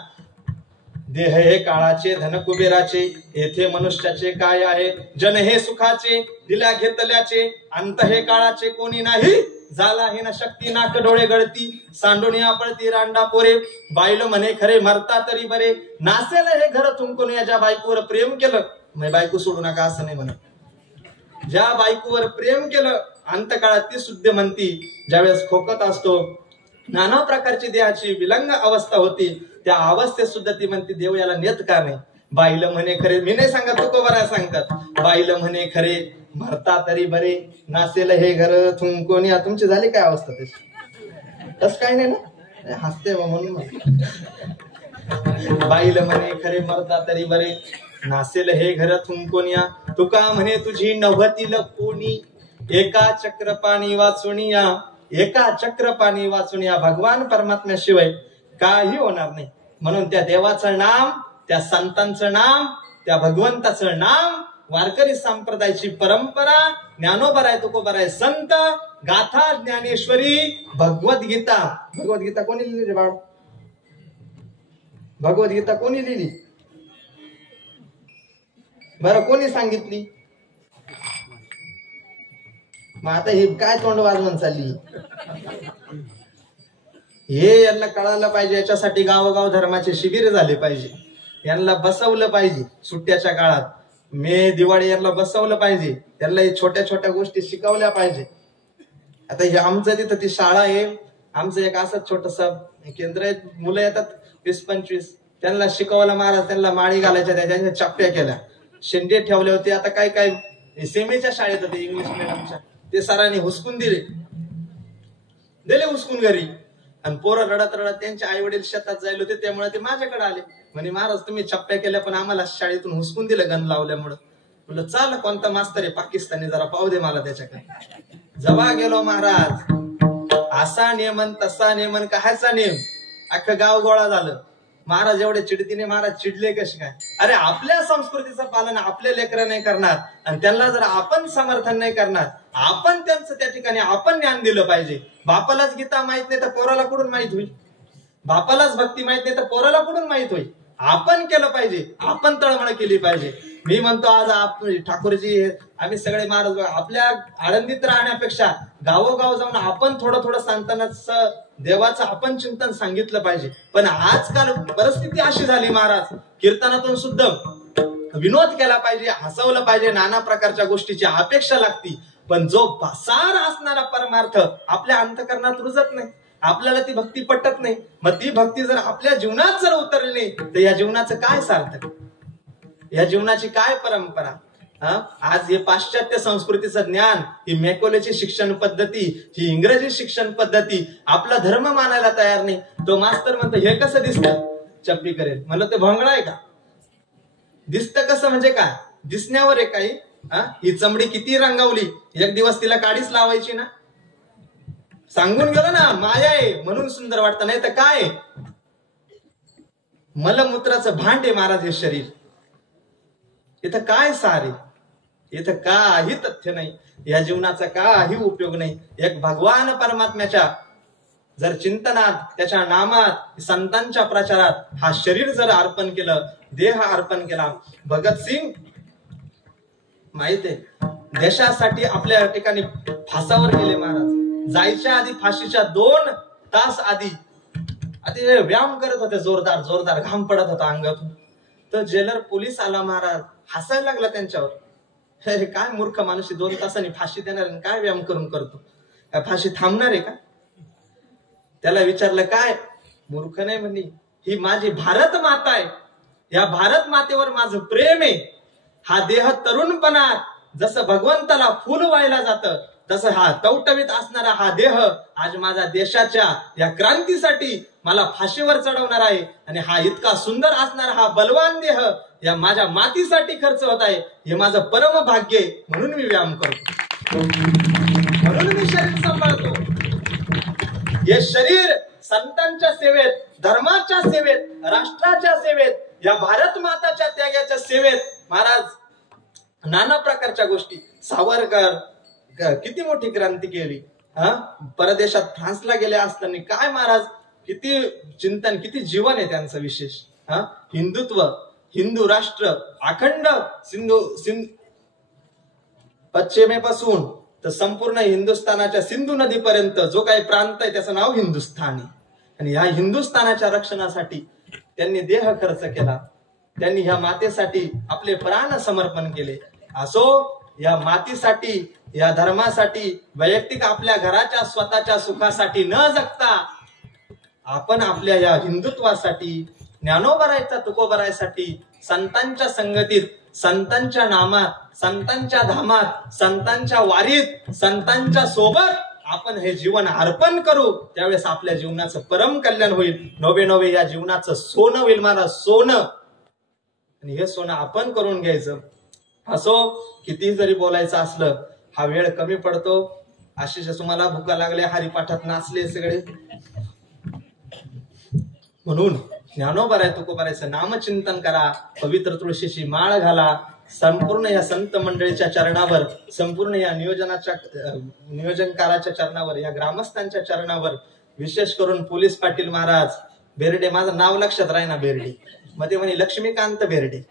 देह हे काळाचे, धन कुबेराचे, येथे मनुष्याचे काय आहे. जन हे सुखाचे, दिल्या घेतल्याचे, अंत हे काळाचे कोणी नाही. झाला हे ना शक्ती, नाक डोळे गळती, सांडोनिया पळती रांडा पोरे. बायलो म्हणे खरे मरता तरी बरे, नासेल हे घर तुमकून. ज्या बायकोवर प्रेम केलं, मग बायको सोडू नका असं नाही म्हणत. ज्या बायकोवर प्रेम केलं, अंतकाळात ती शुद्ध म्हणती. ज्यावेळेस खोकत असतो, नाना प्रकारची देहाची विलंग अवस्था होती. त्या अवस्थेत सुद्धा ती म्हणते देव याला नेत का नाही. बाईला म्हणे खरे, मी नाही सांगत तुकोबरा सांगतात, बाईला म्हणे खरे भरता तरी बरे, नासेल हे घर तुमकोनी. तुमची झाली काय अवस्था तशी? तस काय नाही ना, हसते म्हणून. बाईला म्हणे खरे मरता तरी बरे, नासेल हे घर तुमकोनिया. तुका म्हणे तुझी नव्हतील कोणी, एका चक्रपाणी वाचुनिया. एका चक्रपाणी वाचुनिया. भगवान परमात्म्याशिवाय काही होणार नाही. म्हणून त्या देवाचं नाम, त्या संतांचं नाम, त्या भगवंताचं नाम, वारकरी संप्रदायाची परंपरा, ज्ञानोबराय तुकोबराय संत, गाथा ज्ञानेश्वरी, भगवद्गीता. भगवद्गीता कोणी लिहिली रे बाळ? भगवद्गीता कोणी लिहिली बरं? कोणी सांगितली? मग आता ही काय तोंड वाजवून चालली? हे यांना कळायला पाहिजे. याच्यासाठी गावोगाव धर्माचे शिबिर झाले पाहिजे. यांना बसवलं पाहिजे सुट्ट्याच्या काळात. मे दिवाळी यांना बसवलं पाहिजे. त्यांना छोट्या छोट्या गोष्टी शिकवल्या पाहिजे. आता हे आमचं तिथं ती शाळा आहे, आमचं एक असं छोटस केंद्र आहे. मुलं येतात 20-25, त्यांना शिकवलं महाराज. त्यांना माळी घालायच्या, त्याच्या चप्प्या केल्या, शेंडे ठेवले होते. आता काय काय सेमेच्या शाळेत होते इंग्लिश मिडियमच्या, ते सरांनी हुसकून दिले हुसकून घरी. आणि पोरं रडत रडत त्यांचे आई वडील शेतात जायला होते, त्यामुळे ते माझ्याकडे आले. म्हणे महाराज तुम्ही चप्प्या केल्या पण आम्हाला शाळेतून हुसकून दिलं गण लावल्यामुळं. म्हणलं चाल, कोणता मास्तर आहे पाकिस्तानी, जरा पाहू दे मला त्याच्याकडे. जेव्हा गेलो महाराज, असा नियमन तसा नियमन, कायचा नियम, अख्खं गाव गोळा झालं. महाराज एवढे चिडतीने महाराज चिडले कसे काय? अरे आपल्या संस्कृतीचं पालन आपले लेकरं नाही करणार, आणि त्यांना जर आपण समर्थन नाही करणार, आपण त्यांचं त्या ठिकाणी आपण ज्ञान दिलं पाहिजे. बापालाच गीता माहित नाही तर पोराला कुठून माहित होईल? बापालाच भक्ती माहित नाही तर पोराला कुठून माहित होईल? आपण केलं पाहिजे, आपण तळमळ केली पाहिजे. मी म्हणतो आज ठाकूरजी आम्ही सगळे महाराज आपल्या आळंदीत राहण्यापेक्षा गावोगाव जाऊन आपण थोडं थोडं सांगतानाच देवाचं आपण चिंतन सांगितलं पाहिजे. पण आजकाल परिस्थिती अशी झाली महाराज, कीर्तनातून सुद्धा विनोद केला पाहिजे, हसवलं पाहिजे, नाना प्रकारच्या गोष्टीची अपेक्षा लागती. पण जो सार असणारा परमार्थ आपल्या अंतकरणात रुजत नाही, आपल्याला ती भक्ती पटत नाही. मग ती भक्ती जर आपल्या जीवनात जर उतरली नाही तर या जीवनाचं काय सार्थक, या जीवनाची काय परंपरा? आज हे पाश्चात्य संस्कृतीचं ज्ञान, ही मॅकोलेची शिक्षण पद्धती, ही इंग्रजी शिक्षण पद्धती आपला धर्म मानायला तयार नाही. तो मास्तर म्हणतो हे कसं दिसतं, चप्पी करेल. म्हणलं ते भोंगळा आहे का? दिसतं कसं म्हणजे काय? दिसण्यावर आहे काही? ही चमडी किती रंगावली, एक दिवस तिला काडीच लावायची ना. सांगून गेलो ना माया आहे म्हणून सुंदर वाटतं, नाही तर काय मलमूत्राचं भांड आहे महाराज हे शरीर. इथं काय सारे, इथं काही तथ्य नाही, या जीवनाचा काही उपयोग नाही. एक भगवान परमात्म्याच्या जर चिंतनात, त्याच्या नामात, संतांच्या प्रचारात हा शरीर जर अर्पण केलं, देह अर्पण केला. भगतसिंग माहित आहे देशासाठी आपल्या ठिकाणी फासावर गेले महाराज. जायच्या आधी फाशीच्या 2 तास आधी व्यायाम करत होते, जोरदार जोरदार घाम पडत होता अंगातून. तर जेलर पोलीस आला महाराज, हसायला लागला त्यांच्यावर. हे काय मूर्ख माणूस, 2 तासांनी फाशी देणार, काय व्यायाम करून करतो, काय फाशी थांबणार आहे का? त्याला विचारलं काय? मूर्ख नाही म्हणे, ही माझी भारत माता आहे, या भारत मातेवर माझं प्रेम आहे. हा देह तरुणपणात जसं भगवंताला फुल व्हायला जातं, तसं हा टवटवीत असणारा हा देह आज माझ्या देशाच्या या क्रांतीसाठी मला फाशीवर चढवणार आहे. आणि हा इतका सुंदर असणारा हा बलवान देह या माझ्या मातीसाठी खर्च होत आहे. हे माझं परम भाग्य आहे, म्हणून मी व्यायाम करतो, म्हणून मी शरीर सांभाळतो. हे शरीर संतांच्या सेवेत, धर्माच्या सेवेत, राष्ट्राच्या सेवेत, या भारत माताच्या त्यागाच्या सेवेत महाराज नाना प्रकारच्या गोष्टी. सावरकर किती मोठी क्रांती केली, परदेशात फ्रान्सला गेले असताना काय महाराज किती चिंतन, किती जीवन आहे त्यांचं विशेष. हिंदुत्व, हिंदू राष्ट्र, अखंड सिंधू पश्चिमेपासून तर संपूर्ण हिंदुस्थानाच्या सिंधू नदीपर्यंत जो काही प्रांत आहे त्याचं नाव हिंदुस्थान आहे. आणि ह्या हिंदुस्थानाच्या रक्षणासाठी त्यांनी देह खर्च केला, त्यांनी ह्या मातेसाठी आपले प्राण समर्पण केले. असो या मातीसाठी, या धर्मासाठी, वैयक्तिक आपल्या घराच्या स्वतःच्या सुखासाठी न जगता आपण आपल्या या हिंदुत्वासाठी, ज्ञानोबरायचा तुकोबरायसाठी संतांच्या संगतीत, संतांच्या नामात, संतांच्या धामात, संतांच्या वारीत, संतांच्या सोबत आपण हे जीवन अर्पण करू. त्यावेळेस आपल्या जीवनाचं परम कल्याण होईल. नवे नवे या जीवनाचं सोनं होईल महाराज, सोनं. आणि हे सोनं आपण करून घ्यायचं. असो, कितीही जरी बोलायचं असलं, हा वेळ कमी पडतो. आशिष तुम्हाला भुका लागल्या, हरिपाठात नाचले सगळे, म्हणून ज्ञानोबराय तुकोबरायचं नामचिंतन करा. पवित्र तुळशीची माळ घाला. संपूर्ण या संत मंडळीच्या चरणावर, संपूर्ण या नियोजनकाराच्या चरणावर, या ग्रामस्थांच्या चरणावर, विशेष करून पोलीस पाटील महाराज बेर्डे, माझं नाव लक्षात राही ना, बेर्डे मध्ये म्हणे लक्ष्मीकांत बेर्डे.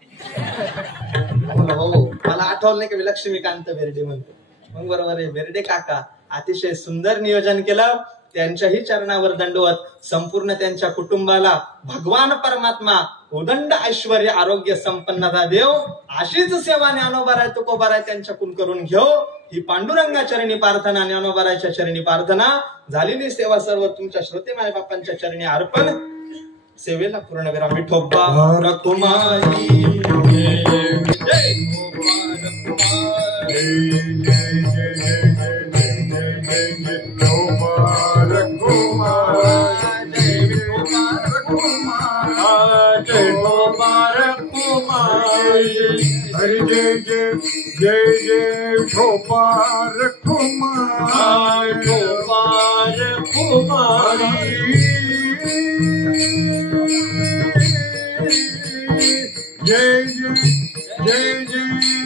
हो, मला आठवलं नाही की मी लक्ष्मीकांत बेर्डे म्हणतो. मग बरोबर आहे, बेर्डे काका अतिशय सुंदर नियोजन केलं. त्यांच्याही चरणावर दंडवत. संपूर्ण त्यांच्या कुटुंबाला भगवान परमात्मा उदंड ऐश्वर आरोग्य संपन्नता देव. अशीच सेवा ज्ञानोबराय तुकोबराय त्यांच्याकडून करून घेऊ. ही पांडुरंगा चरणी प्रार्थना, ज्ञानोबरायच्या चरणी प्रार्थना. झालेली सेवा सर्व तुमच्या श्रोते माय बापांच्या चरणी अर्पण. सेवेला पूर्ण विराम. विठोबा रखुमाई हरि जय जय जय जय गोपाल कुमार, गोपाल कुमारी जय जय जय जय